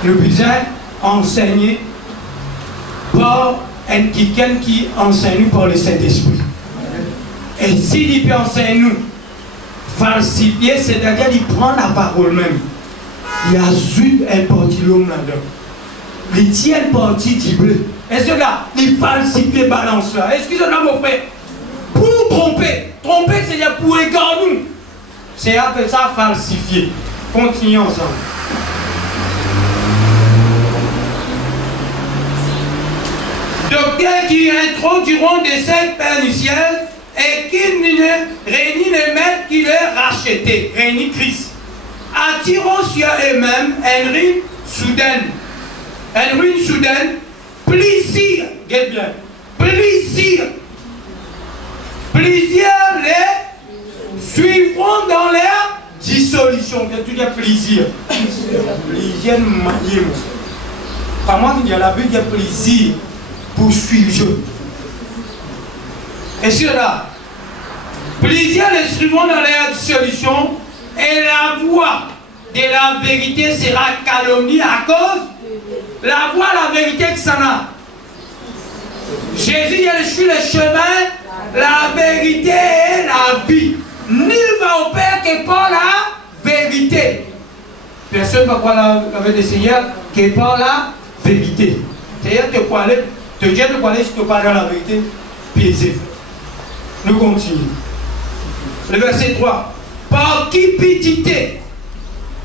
Nous devons enseigner par quelqu'un qui enseigne par le Saint-Esprit. Et s'il peut enseigner nous, falsifier, c'est-à-dire qu'il prend la parole même. Il y a juste un parti l'homme là-dedans. Il tient une partie du bleu. Est-ce que là, il falsifie balance là? Excusez-moi mon frère. Pour tromper. Tromper, c'est-à-dire pour égarer nous. C'est appelé ça falsifier. Continuons ensemble. Docteurs qui introduiront des sectes pernicieuses et qui réunissent les maîtres qui les rachetaient, réunissent Christ, attirant sur eux-mêmes une ruine soudaine. Une ruine soudaine, plaisir, regarde bien, plaisir les suivront dans leur dissolution. Bien tout dire plaisir. Plaisir manier. Par moi, il y a la Bible, il y a plaisir pour suivre Dieu. Et sur là, plaisir les suivront dans leur dissolution, et la voie de la vérité sera calomnie à cause la voie, la vérité que ça a. Jésus, il suit le chemin, la vérité et la vie. Nul va au Père que par la vérité. Personne ne va voir avec le Seigneur que par la vérité. C'est-à-dire que pour aller, te dire de aller si tu parles dans la vérité, piégé. Nous continuons. Le verset 3. Par cupidité,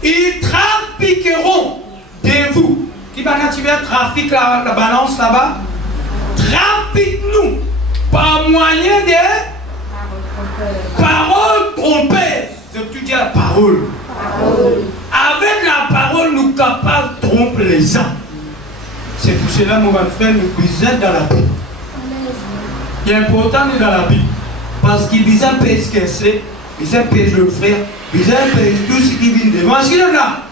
ils trafiqueront de vous. Qui va nativer trafic la balance là-bas? Trafique-nous par moyen de paroles trompeuses. Je veux dire la parole. Avec la parole, nous capables de tromper les gens. C'est pour cela, mon frère, nous besoin dans la Bible. Il est important d'être dans la Bible. Parce qu'il besoin de payer ce qu'il sait, besoin de payer le frère, besoin de payer tout ce qui vient devant. Est-ce qu'il est là?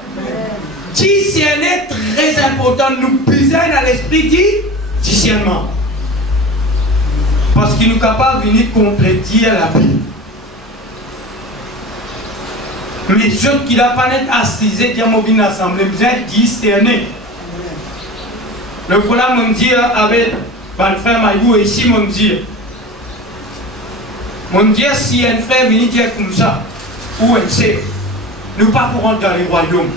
Discerner très important. Nous besoin dans l'esprit du discernement. Parce qu'il nous capable de venir contredire la Bible. Mais ceux qui n'ont pas été assisés, qui ont vu l'assemblée, besoin de discerner. Le voilà me dit avec mon frère Maïbou et ici mon dit. Mon dit si un frère vient dire comme ça, ou un sait, nous pas pour rentrer dans les royaumes.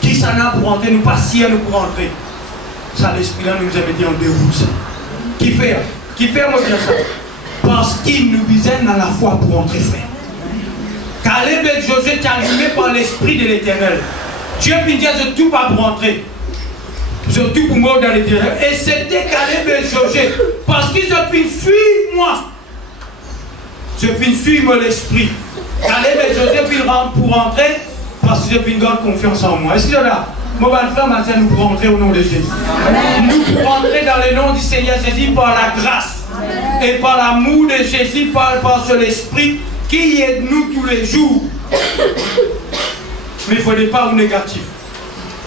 Qui s'en a pour rentrer, nous pas si nous pour rentrer. Ça l'esprit là nous a mis en déroute. Qui fait moi dire ça? Parce qu'il nous visait dans la foi pour rentrer frère. Caleb et Josué étaient animés par l'esprit de l'Éternel. Dieu vient dire de tout pas pour rentrer. Surtout pour moi dans l'Éternel. Et c'était Caleb et Josué. Parce qu'ils ont fait suivre moi. Je vais suivre l'esprit. Caleb et Josué pour rentrer. Parce que j'ai une grande confiance en moi. Est-ce que là, mon frère matin, nous pouvons rentrer au nom de Jésus. Amen. Nous pouvons rentrer dans le nom du Seigneur Jésus par la grâce. Amen. Et par l'amour de Jésus, par l'esprit qui aide nous tous les jours. Mais il ne faut pas au négatif.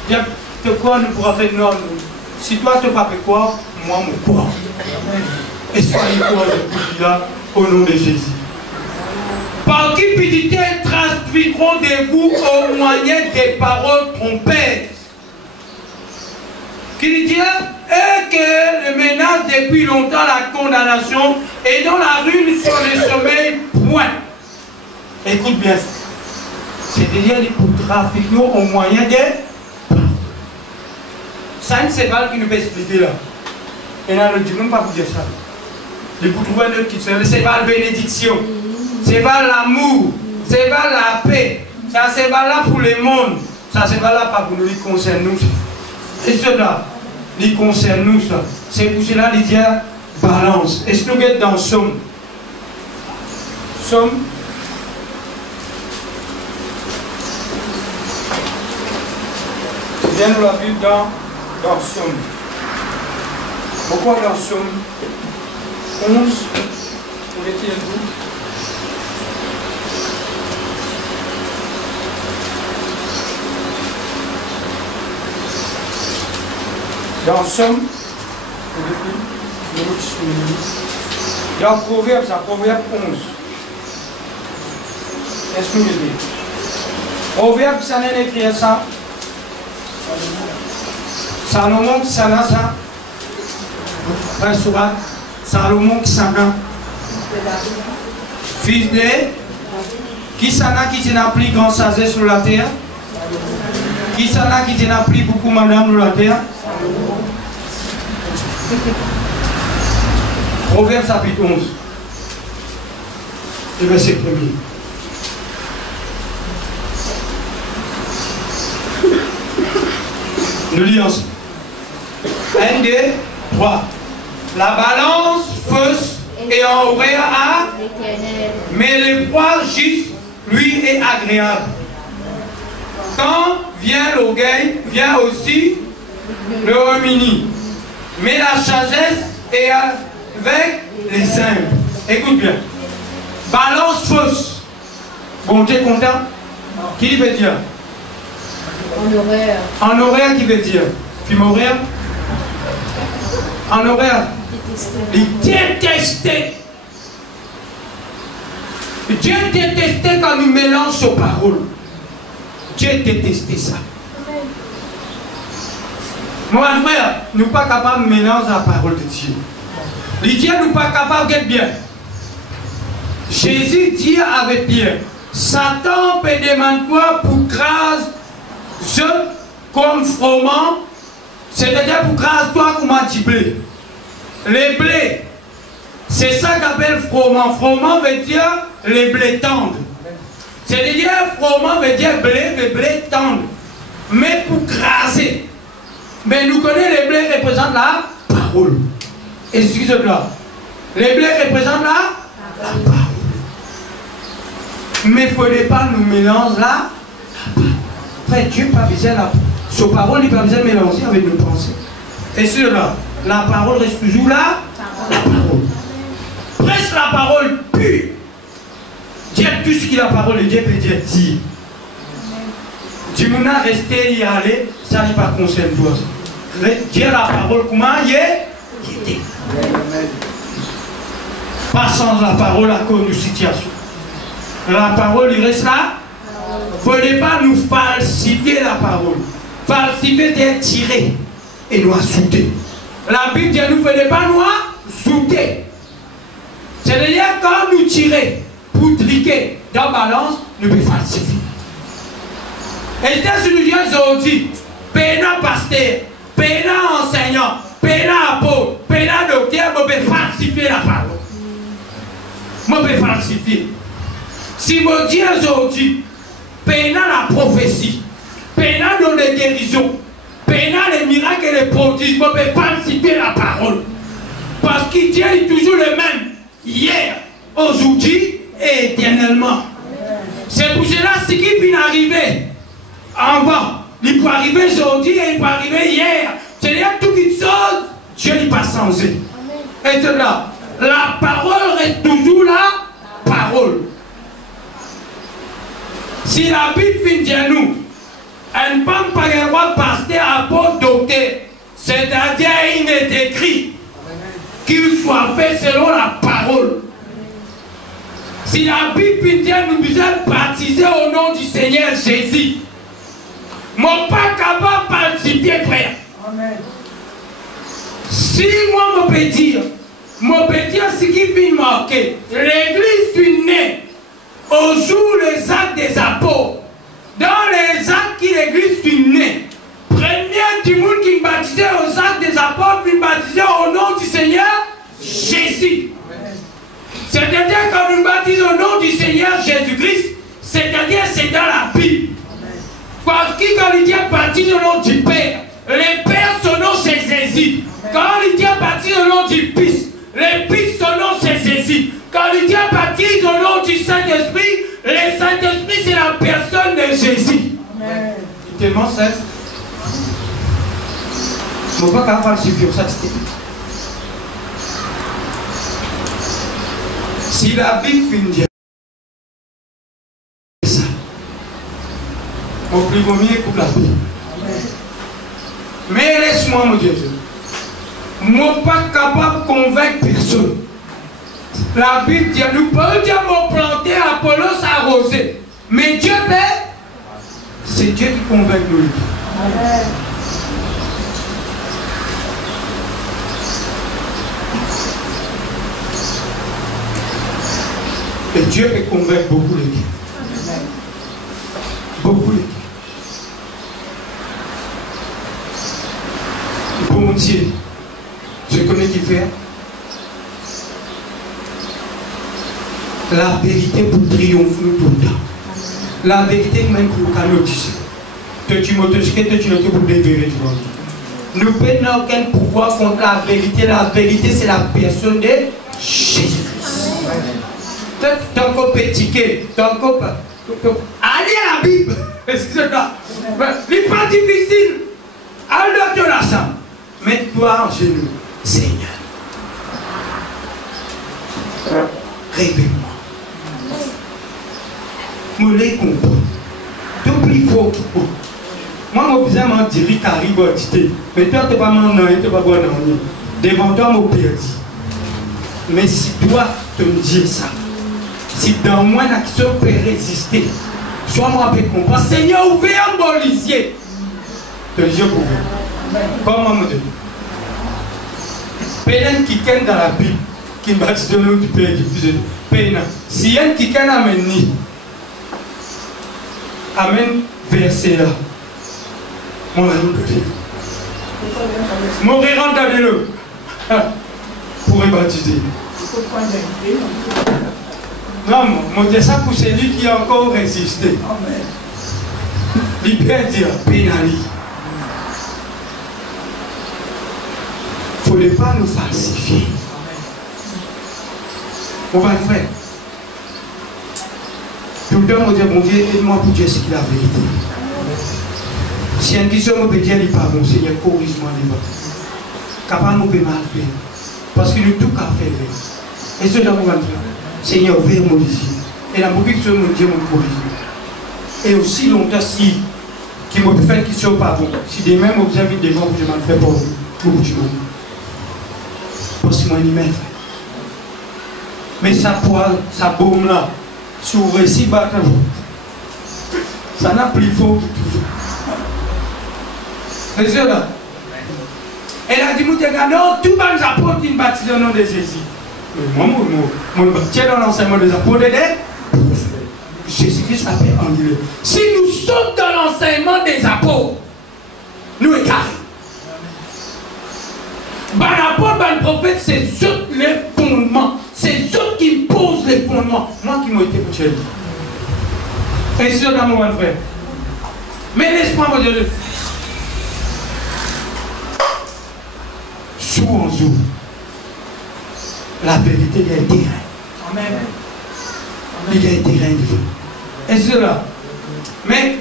De quoi nous pourrons faire non. Si toi tu ne pas quoi, moi je crois. Et soyez quoi là au nom de Jésus. Par cupidité, transmettront de vous au moyen des paroles trompeuses. Qui dit et que le menace depuis longtemps la condamnation et dans la rue sur le sommeil, point. Écoute bien ça. C'est-à-dire pour trafiquer au moyen des. Ça, c'est pas qui nous peut expliquer là. Et là, le Dieu ne pas vous dire ça. Il faut trouver un autre qui se c'est pas la bénédiction. C'est pas l'amour. C'est pas la paix. Ça, c'est pas là pour le monde. Ça, c'est pas là pour nous, il concerne nous. Et cela, il concerne nous. Ça. C'est pour cela qu'il dit balance. Est-ce que nous sommes dans Somme? Somme. Viens nous la Bible dans Somme. Pourquoi dans Somme 11, où est-il vous? Dans Somme, dans Proverbe, ça, Proverbe 11. Est-ce que vous dites? Proverbe, ça n'est écrit ça. Salomon qui s'en a ça. Frère Sourat, Salomon qui s'en a. Fils de qui s'en a qui n'a pris grand sagesse sur la terre? Qui s'en a qui n'a pris beaucoup madame sur la terre? Proverbe chapitre 11. Le verset 1er. Nous lisons ensemble. 1, 2, 3. La balance fausse et envoie à mais le poids juste lui est agréable. Quand vient l'orgueil, vient aussi le remini. Mais la sagesse est avec les simples. Écoute bien. Balance fausse. Bon, tu es content? Qui veut dire? En horaire. En horaire, qui veut dire? Film horaire? En horaire? Détester. Dieu détestait quand nous mélangeons ses paroles. Dieu détestait ça. Mon frère, nous ne sommes pas capables de mélanger la parole de Dieu. Les dieux ne sont pas capables d'être bien. Jésus dit avec Pierre, Satan peut demander quoi pour craser je comme froment, c'est-à-dire pour craser toi comme un petit blé. Les blés, c'est ça qu'on appelle froment. Froment veut dire les blés tendres. C'est-à-dire froment veut dire blé, mais blé tendre. Mais pour craser. Mais nous connaissons les blés représentent la parole. Excusez-moi. Les blés représentent la parole. Mais il ne faudrait pas nous mélanger la parole. Frère, Dieu n'a pas besoin de la parole, il n'a pas besoin de mélanger avec nos pensées. Et sur là, la parole reste toujours là. La parole. Presse la parole pure. Dieu tout ce qu'il a parole, Dieu peut dire dire. Tu m'as resté y aller, ça n'est pas concerne toi. Dieu la parole, comment il est? Pas sans la parole à cause de situation. La parole, il reste là. Il ne faudrait pas nous falsifier la parole. Falsifier, c'est tirer et nous ajouter. La Bible dit nous ne faudrait pas nous ajouter. C'est-à-dire quand nous tirons pour triquer dans la balance, nous pouvons falsifier. Et c'est ce que nous disons aujourd'hui. Pénal pasteur, pénal enseignant, pénal apôtre, pénal docteur, nous pouvons falsifier la parole. Nous pouvons falsifier. Si vous dites aujourd'hui, pénal la prophétie, pénal dans les guérisons, pénal les miracles et les prodiges, vous pouvez falsifier la parole. Parce qu'il Dieu est toujours le même, hier, aujourd'hui et éternellement. C'est pour cela ce qui vient arriver avant, il peut arriver aujourd'hui et il peut arriver hier. C'est-à-dire toutes les choses, Dieu n'est pas changé. Et de là, la parole reste toujours la parole. Si la Bible finit à nous, elle ne peut pas avoir pasteur, apôtre, docteur. C'est-à-dire, il est écrit qu'il soit fait selon la parole. Si la Bible finit à nous, vous êtes baptisés au nom du Seigneur Jésus. Moi, pas capable de participer, frère. Amen. Si moi, je peux dire ce qui vient marquer, l'église fut née au jour des actes des apôtres. Dans les actes qui l'église fut née, premier du monde qui baptisait aux actes des apôtres, qui baptisait au nom du Seigneur Jésus. C'est-à-dire quand nous baptisons au nom du Seigneur Jésus-Christ, c'est-à-dire c'est dans la Bible. Parce que quand il dit baptise au nom du Père, les pères son nom c'est Jésus. Quand il dit baptise au nom du Fils, les Fils son nom c'est Jésus. Quand il dit baptise au nom du Saint-Esprit, le Saint-Esprit c'est la personne de Jésus. Amen. Il tellement simple. Je ne peux pas falsifier ça. Si la Bible finit ça, au plus vaut mieux pour la Bible. Mais laisse-moi me dire, moi pas capable de convaincre personne. La Bible dit, nous pouvons dire mon planté, Apollos arrosé. Mais Dieu fait, c'est Dieu qui convainc nous. Amen. Et Dieu peut convaincre beaucoup les gens. Beaucoup les gens. Bon Dieu, je connais qui fait. La vérité pour triompher tout le temps. La vérité même pour le disait. Tu m'as dit que tu n'es pas pour déverrer. Nous n'avons aucun pouvoir contre la vérité. La vérité, c'est la personne de Jésus-Christ. Ton copain ticket, ton copain. Allez à la Bible. Excusez-moi. C'est pas difficile. Allez de la sang. Mets-toi en genoux. Seigneur. Réveille-moi. Je les comprends. Tout plus fort tout beau. Moi, je besoin de dire caribotité. Mais toi, tu n'es pas mon nom, tu n'es pas bon nom. Devant toi, je perdu. Mais si toi, tu me dis ça, si dans moi, l'action peut résister, sois-moi avec comprendre. Seigneur, ouvrez un bon lycée. Je te dis pour vous. Comment me dire? Pélen qui ken dans la Bible, qui m'a dit de nous, tu peux diffuser. Pélen. Si y a un qui ken amène, amen, verset là. Mourir en le pour baptiser. Non, mon Dieu, ça pour celui qui a encore résisté. Il peut dire pénali. Il ne faudrait pas nous falsifier. Mon frère, tout le temps, on dit, mon Dieu, aide-moi pour dire ce qu'il a la vérité. Si un question me peut dire, il n'est pas bon, Seigneur, corrige-moi les bas. Capable de mal faire. Parce que nous tout qu'à faire. Et ce que nous faire, Seigneur, ouvre mon désir. Et la beaucoup de choses me dit, mon corrige. Et aussi longtemps, si qui me fait une question pas bon, si demain, je vous invite des gens que je m'en fais pour vous, pour vous. Parce que moi, il m'aime. Mais ça poil, ça baume là, sur le récit, ça n'a plus fort que toujours. C'est là. Elle a dit, non, tout le monde apporte une baptise au nom de Jésus. Mais moi, je dans l'enseignement des apôtres, Jésus-Christ appelle en Dieu. Si nous sommes dans l'enseignement des apôtres, nous écartons. Ben apôtre, ben prophète, c'est eux les fondements. C'est eux qui posent les fondements. Moi qui m'ai été pour Dieu. Et c'est dans mon frère. Mais laisse-moi me dire. Jour en jour, la vérité il y a un terrain. Amen. Il y a un terrain de vie. Et c'est là. Mais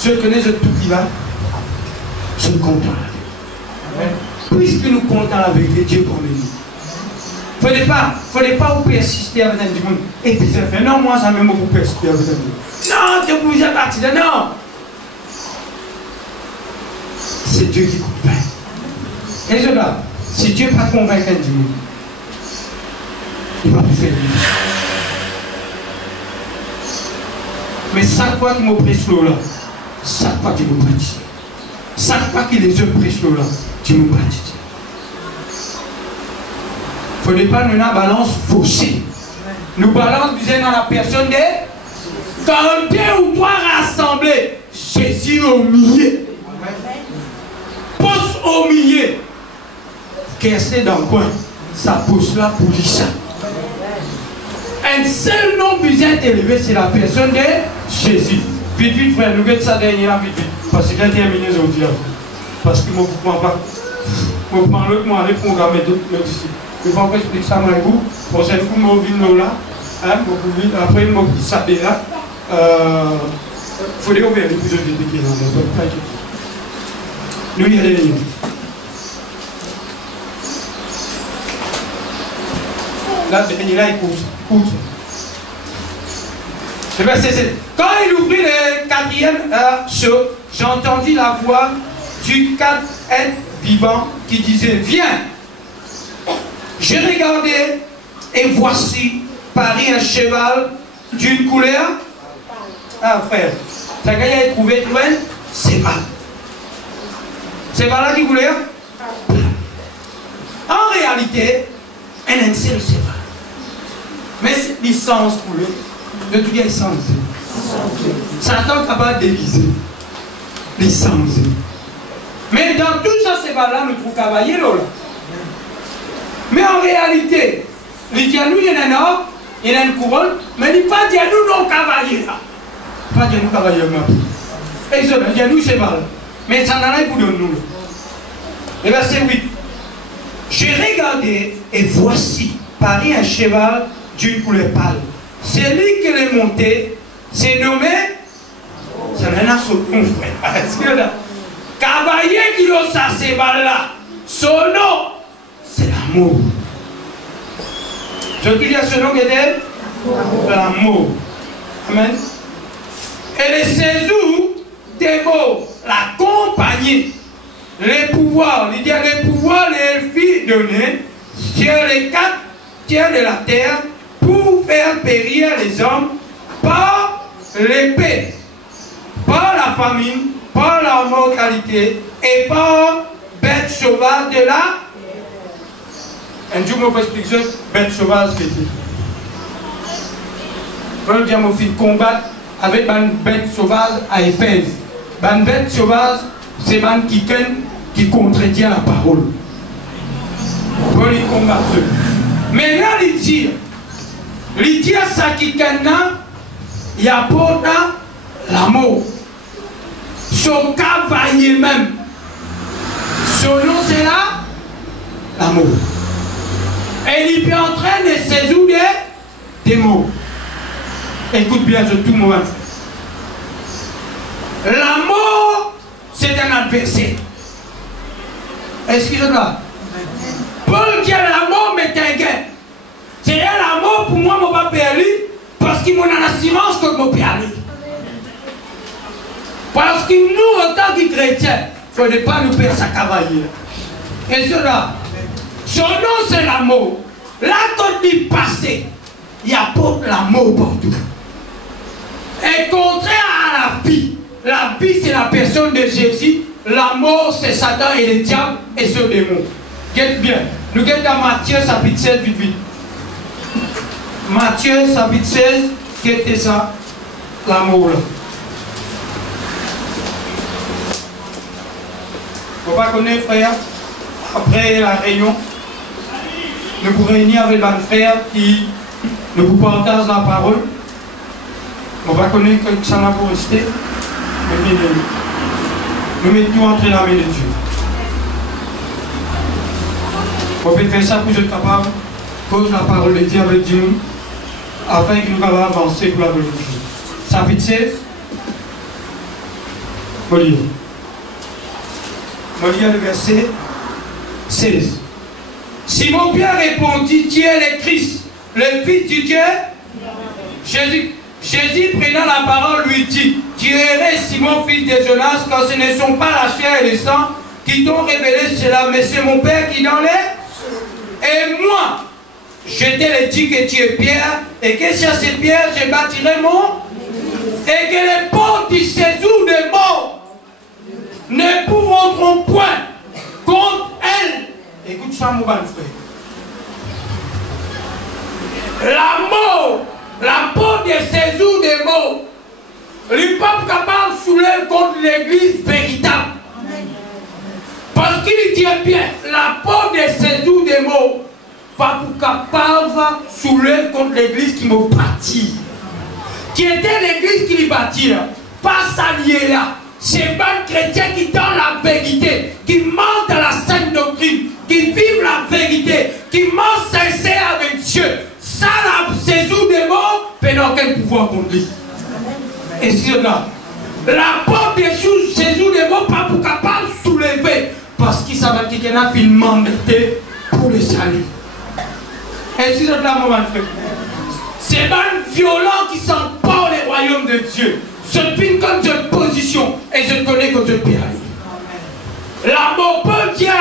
je connais ce tout qui va. Je me compte dans la vérité. Puisque nous comptons la vérité, Dieu promet nous. Il ne fallait pas vous persister avec un monde. Et puis ça fait non, moi ça même vous persister avec un monde. Non, tu ne pouvez pas partir de non. C'est Dieu qui convainc. Et cela, si Dieu n'est pas convaincu du monde, il ne va plus faire de vie. Mais chaque fois qu'il me prêche là, chaque fois qu'il me prêche, chaque fois qu'il les yeux prêchent là, tu me prêches. Il ne faut pas nous une balance faussée. Nous balance bien dans la personne de quand deux ou trois rassemblés, Jésus au milieu. Pose au milieu. Qu'est-ce dans le coin? Ça pose là pour lui ça. Un seul nom besoin élevé, c'est la personne de Jésus. Vite, vite, frère, nous mettons ça dernière, vite, vite. Parce que j'ai terminé aujourd'hui. Parce que moi, je ne comprends pas. Je prends le temps de programmer d'autres disciples. Je ne vais pas expliquer ça à vous. Prochaine fois, je vais là. Après, je vais dire ça là. Il faut les ouvrir les plus de qui nous y allons. Là, il écoute. Le verset 7. Quand il ouvrit le quatrième j'ai entendu la voix du 4 êtres vivants qui disaient, viens. J'ai regardé et voici parit un cheval d'une couleur. Ah frère, ça gars a trouvé c'est pas. C'est pas là qui couleur. En réalité, un seul cheval. Mais l'essence couleur. De tout bien essence. Satan capable de déguiser. L'essence. Mais dans tout ça, c'est pas là nous trouvons cavalier là. Mais en réalité, les dianou, il y en a un or, il y en a une couronne, mais il n'y a pas dianou non cavalier là. Pas dianou cavalier là. Et ça, dianou c'est mal. Mais ça n'en a pour nous. Le verset 8. J'ai regardé et voici parit un cheval d'une couleur pâle. C'est lui qui l'est monté, c'est nommé. Ça n'a rien à sauter, mon frère. Est-ce que là, cavalier qui a ça, c'est là. Son nom, c'est l'amour. Je dis à ce nom qui était l'amour. Amen. Et les séjours des mots, la compagnie, les pouvoirs, il dit les pouvoirs, les filles données sur les 4 tiers de la terre pour faire périr les hommes par l'épée, par la famine, par la mortalité et par bête sauvage de la. Un jour, je vais expliquer bête sauvage qui était. Je vais dire mon fils combattre avec une bête sauvage à Éphèse. Une bête sauvage, c'est un qui contredit la parole. Pour les combattre. Mais là, il dit ça qui il y a pour l'amour. Son cavalier même. Son nom c'est là, l'amour. Et il est en train de saisir des mots. Écoute bien ce tout moment. L'amour, c'est un adversaire. Excusez-moi. Paul dit l'amour, mais t'inquiète. C'est l'amour pour moi, mon papa perdu, parce qu'il m'a une assurance que mon perdu. Parce que nous, en tant que chrétiens, il ne faut pas nous perdre sa cavalier. Et cela, son nom c'est l'amour. Là, quand il passé, il apporte l'amour partout. Et contraire à la vie c'est la personne de Jésus, l'amour c'est Satan et le diable et ce démon. Guette bien. Nous guettons dans Matthieu chapitre 16, 8. Matthieu chapitre 16, qu'était ça? L'amour là. Vous ne connaissez pas, frère, après la réunion, nous vous réunir avec un frère qui nous partage la parole. On va connaître que ça n'a pas resté. Nous mettons entre la main de Dieu. On peut faire ça pour être capable de cause la parole de Dieu avec Dieu, afin que nous puissions avancer pour la volonté de Dieu. Chapitre 16. Molia le verset 16. Simon Pierre répondit, tu es le Christ, le Fils du Dieu. Jésus prenant la parole lui dit, tu es Simon, fils de Jonas, car ce ne sont pas la chair et le sang qui t'ont révélé cela, mais c'est mon Père qui dans les. Et moi, je te dit que tu es Pierre, et que sur cette pierre, je bâtirai mon. Et que les portes du séjour des morts ne pourront point contre elle. Écoute ça, mon bon frère. La porte du séjour des morts, le peuple capable de soulever contre l'église véritable. Parce qu'il dit bien, la porte du séjour des morts, pas pour capable de soulever contre l'église qui m'a bâti. Qui était l'église qui lui bâtit là. Pas s'allier là. C'est pas un chrétien qui donne la vérité, qui ment dans la sainte doctrine, qui vit la vérité, qui ment sincère avec Dieu. Ça, la séjour des morts, peut aucun pouvoir contre lui. Et c'est là. La porte des séjour des morts, pas pour capable de soulever, parce qu'il savait qu'il y a une mandaté pour le salut. Et c'est là, mon frère. C'est pas un violent qui s'emporte le royaume de Dieu. Je pine comme je position et je connais que je peux aller. La mort peut dire.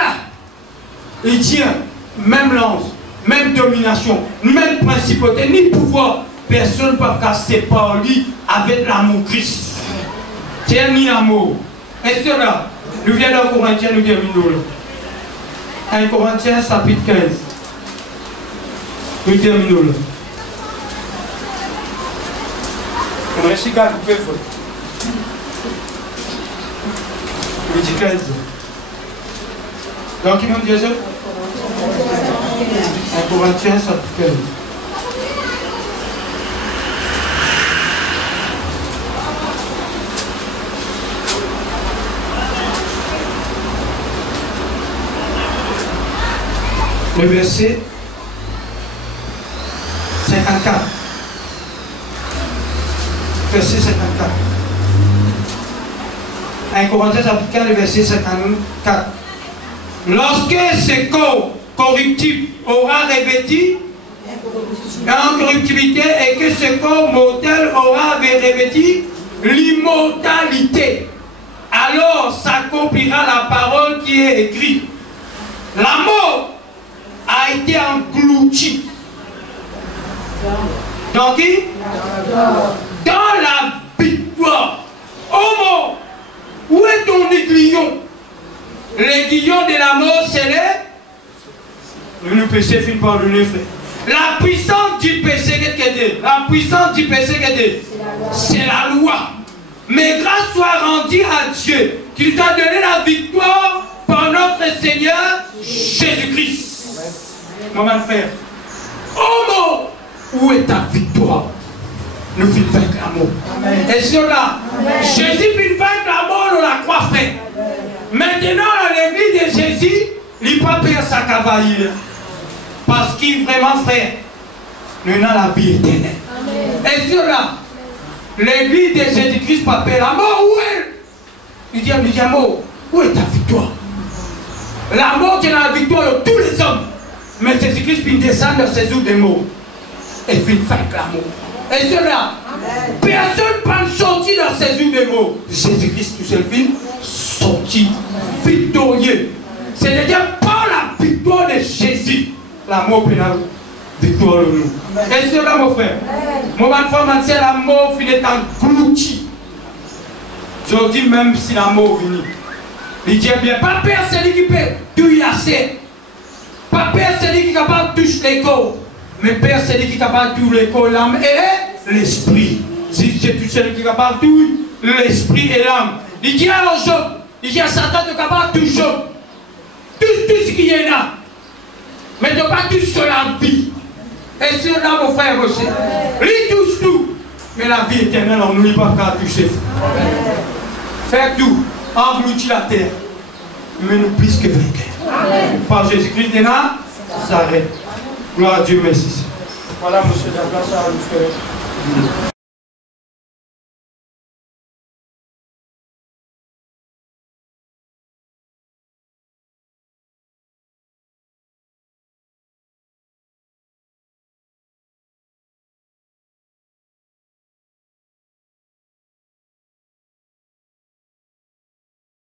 Il tient même lance, même domination, même principauté, ni pouvoir. Personne ne peut casser par lui avec l'amour Christ. C'est ni l'amour. Et cela, nous venons dans Corinthiens, nous terminons là. 1 Corinthiens, chapitre 15. Nous terminons là. On reste gars, vous pouvez faire. Nous dit 15. Donc, il m'a dit ça? 1 Corinthiens, chapitre 15. Le verset 54. Verset 54. 1 Corinthiens chapitre 15, le verset 54. Lorsque ce corps corruptible aura revêtu incorruptibilité et que ce corps mortel aura revêtu l'immortalité, alors s'accomplira la parole qui est écrite. La mort a été englouti. Dans qui? Dans la victoire. Oh mort, où est ton aiguillon? L'aiguillon de la mort, c'est le péché finit par le frère. La puissance du péché, la puissance du péché, c'est la loi. Mais grâce soit rendue à Dieu, qui nous a donné la victoire par notre Seigneur Jésus-Christ. Mon frère, oh mort, où est ta victoire? Nous finissons vaincre la mort. Et sur là, Jésus finit vaincre la mort, on la croix, frère. Maintenant, dans l'église de Jésus, il ne peut pas perdre sa cavalière. Parce qu'il vraiment, frère, nous avons la vie éternelle. Et sur là, l'église de Jésus-Christ peut perdre la mort. Où est? Il dit à mort, où est ta victoire? La mort est dans la victoire de tous les hommes. Mais Jésus-Christ finit descendre dans ses eaux de mort. Et finit vaincre la mort. Et cela, personne ne peut sortir dans ses eaux de mort. Jésus-Christ tout seul finit sorti victorieux. C'est-à-dire par la victoire de Jésus, la mort peut la victoire de nous. Et cela, mon frère, mon enfant, la mort finit engloutie. Je dis même si la mort finit. Il dit bien, pas personne qui peut tout y assez. Pas personne qui est capable de toucher les corps. Mais personne qui est capable de toucher les corps, l'âme et l'esprit. Si j'ai tout celui qui est capable de toucher l'esprit et l'âme. Il dit à Job, il dit à Satan de capable de toucher Job. Tout ce qui est là. Mais de pas toucher sur la vie. Et sur là, mon frère aussi. Lui touche tout. Mais la vie éternelle, on n'oublie pas qu'à toucher. Faire tout. Engloutir la terre. Mais nous plus que vainqueurs. Par Jésus-Christ de Nazareth. Gloire à Dieu, merci. Voilà, monsieur, la place à vous faire.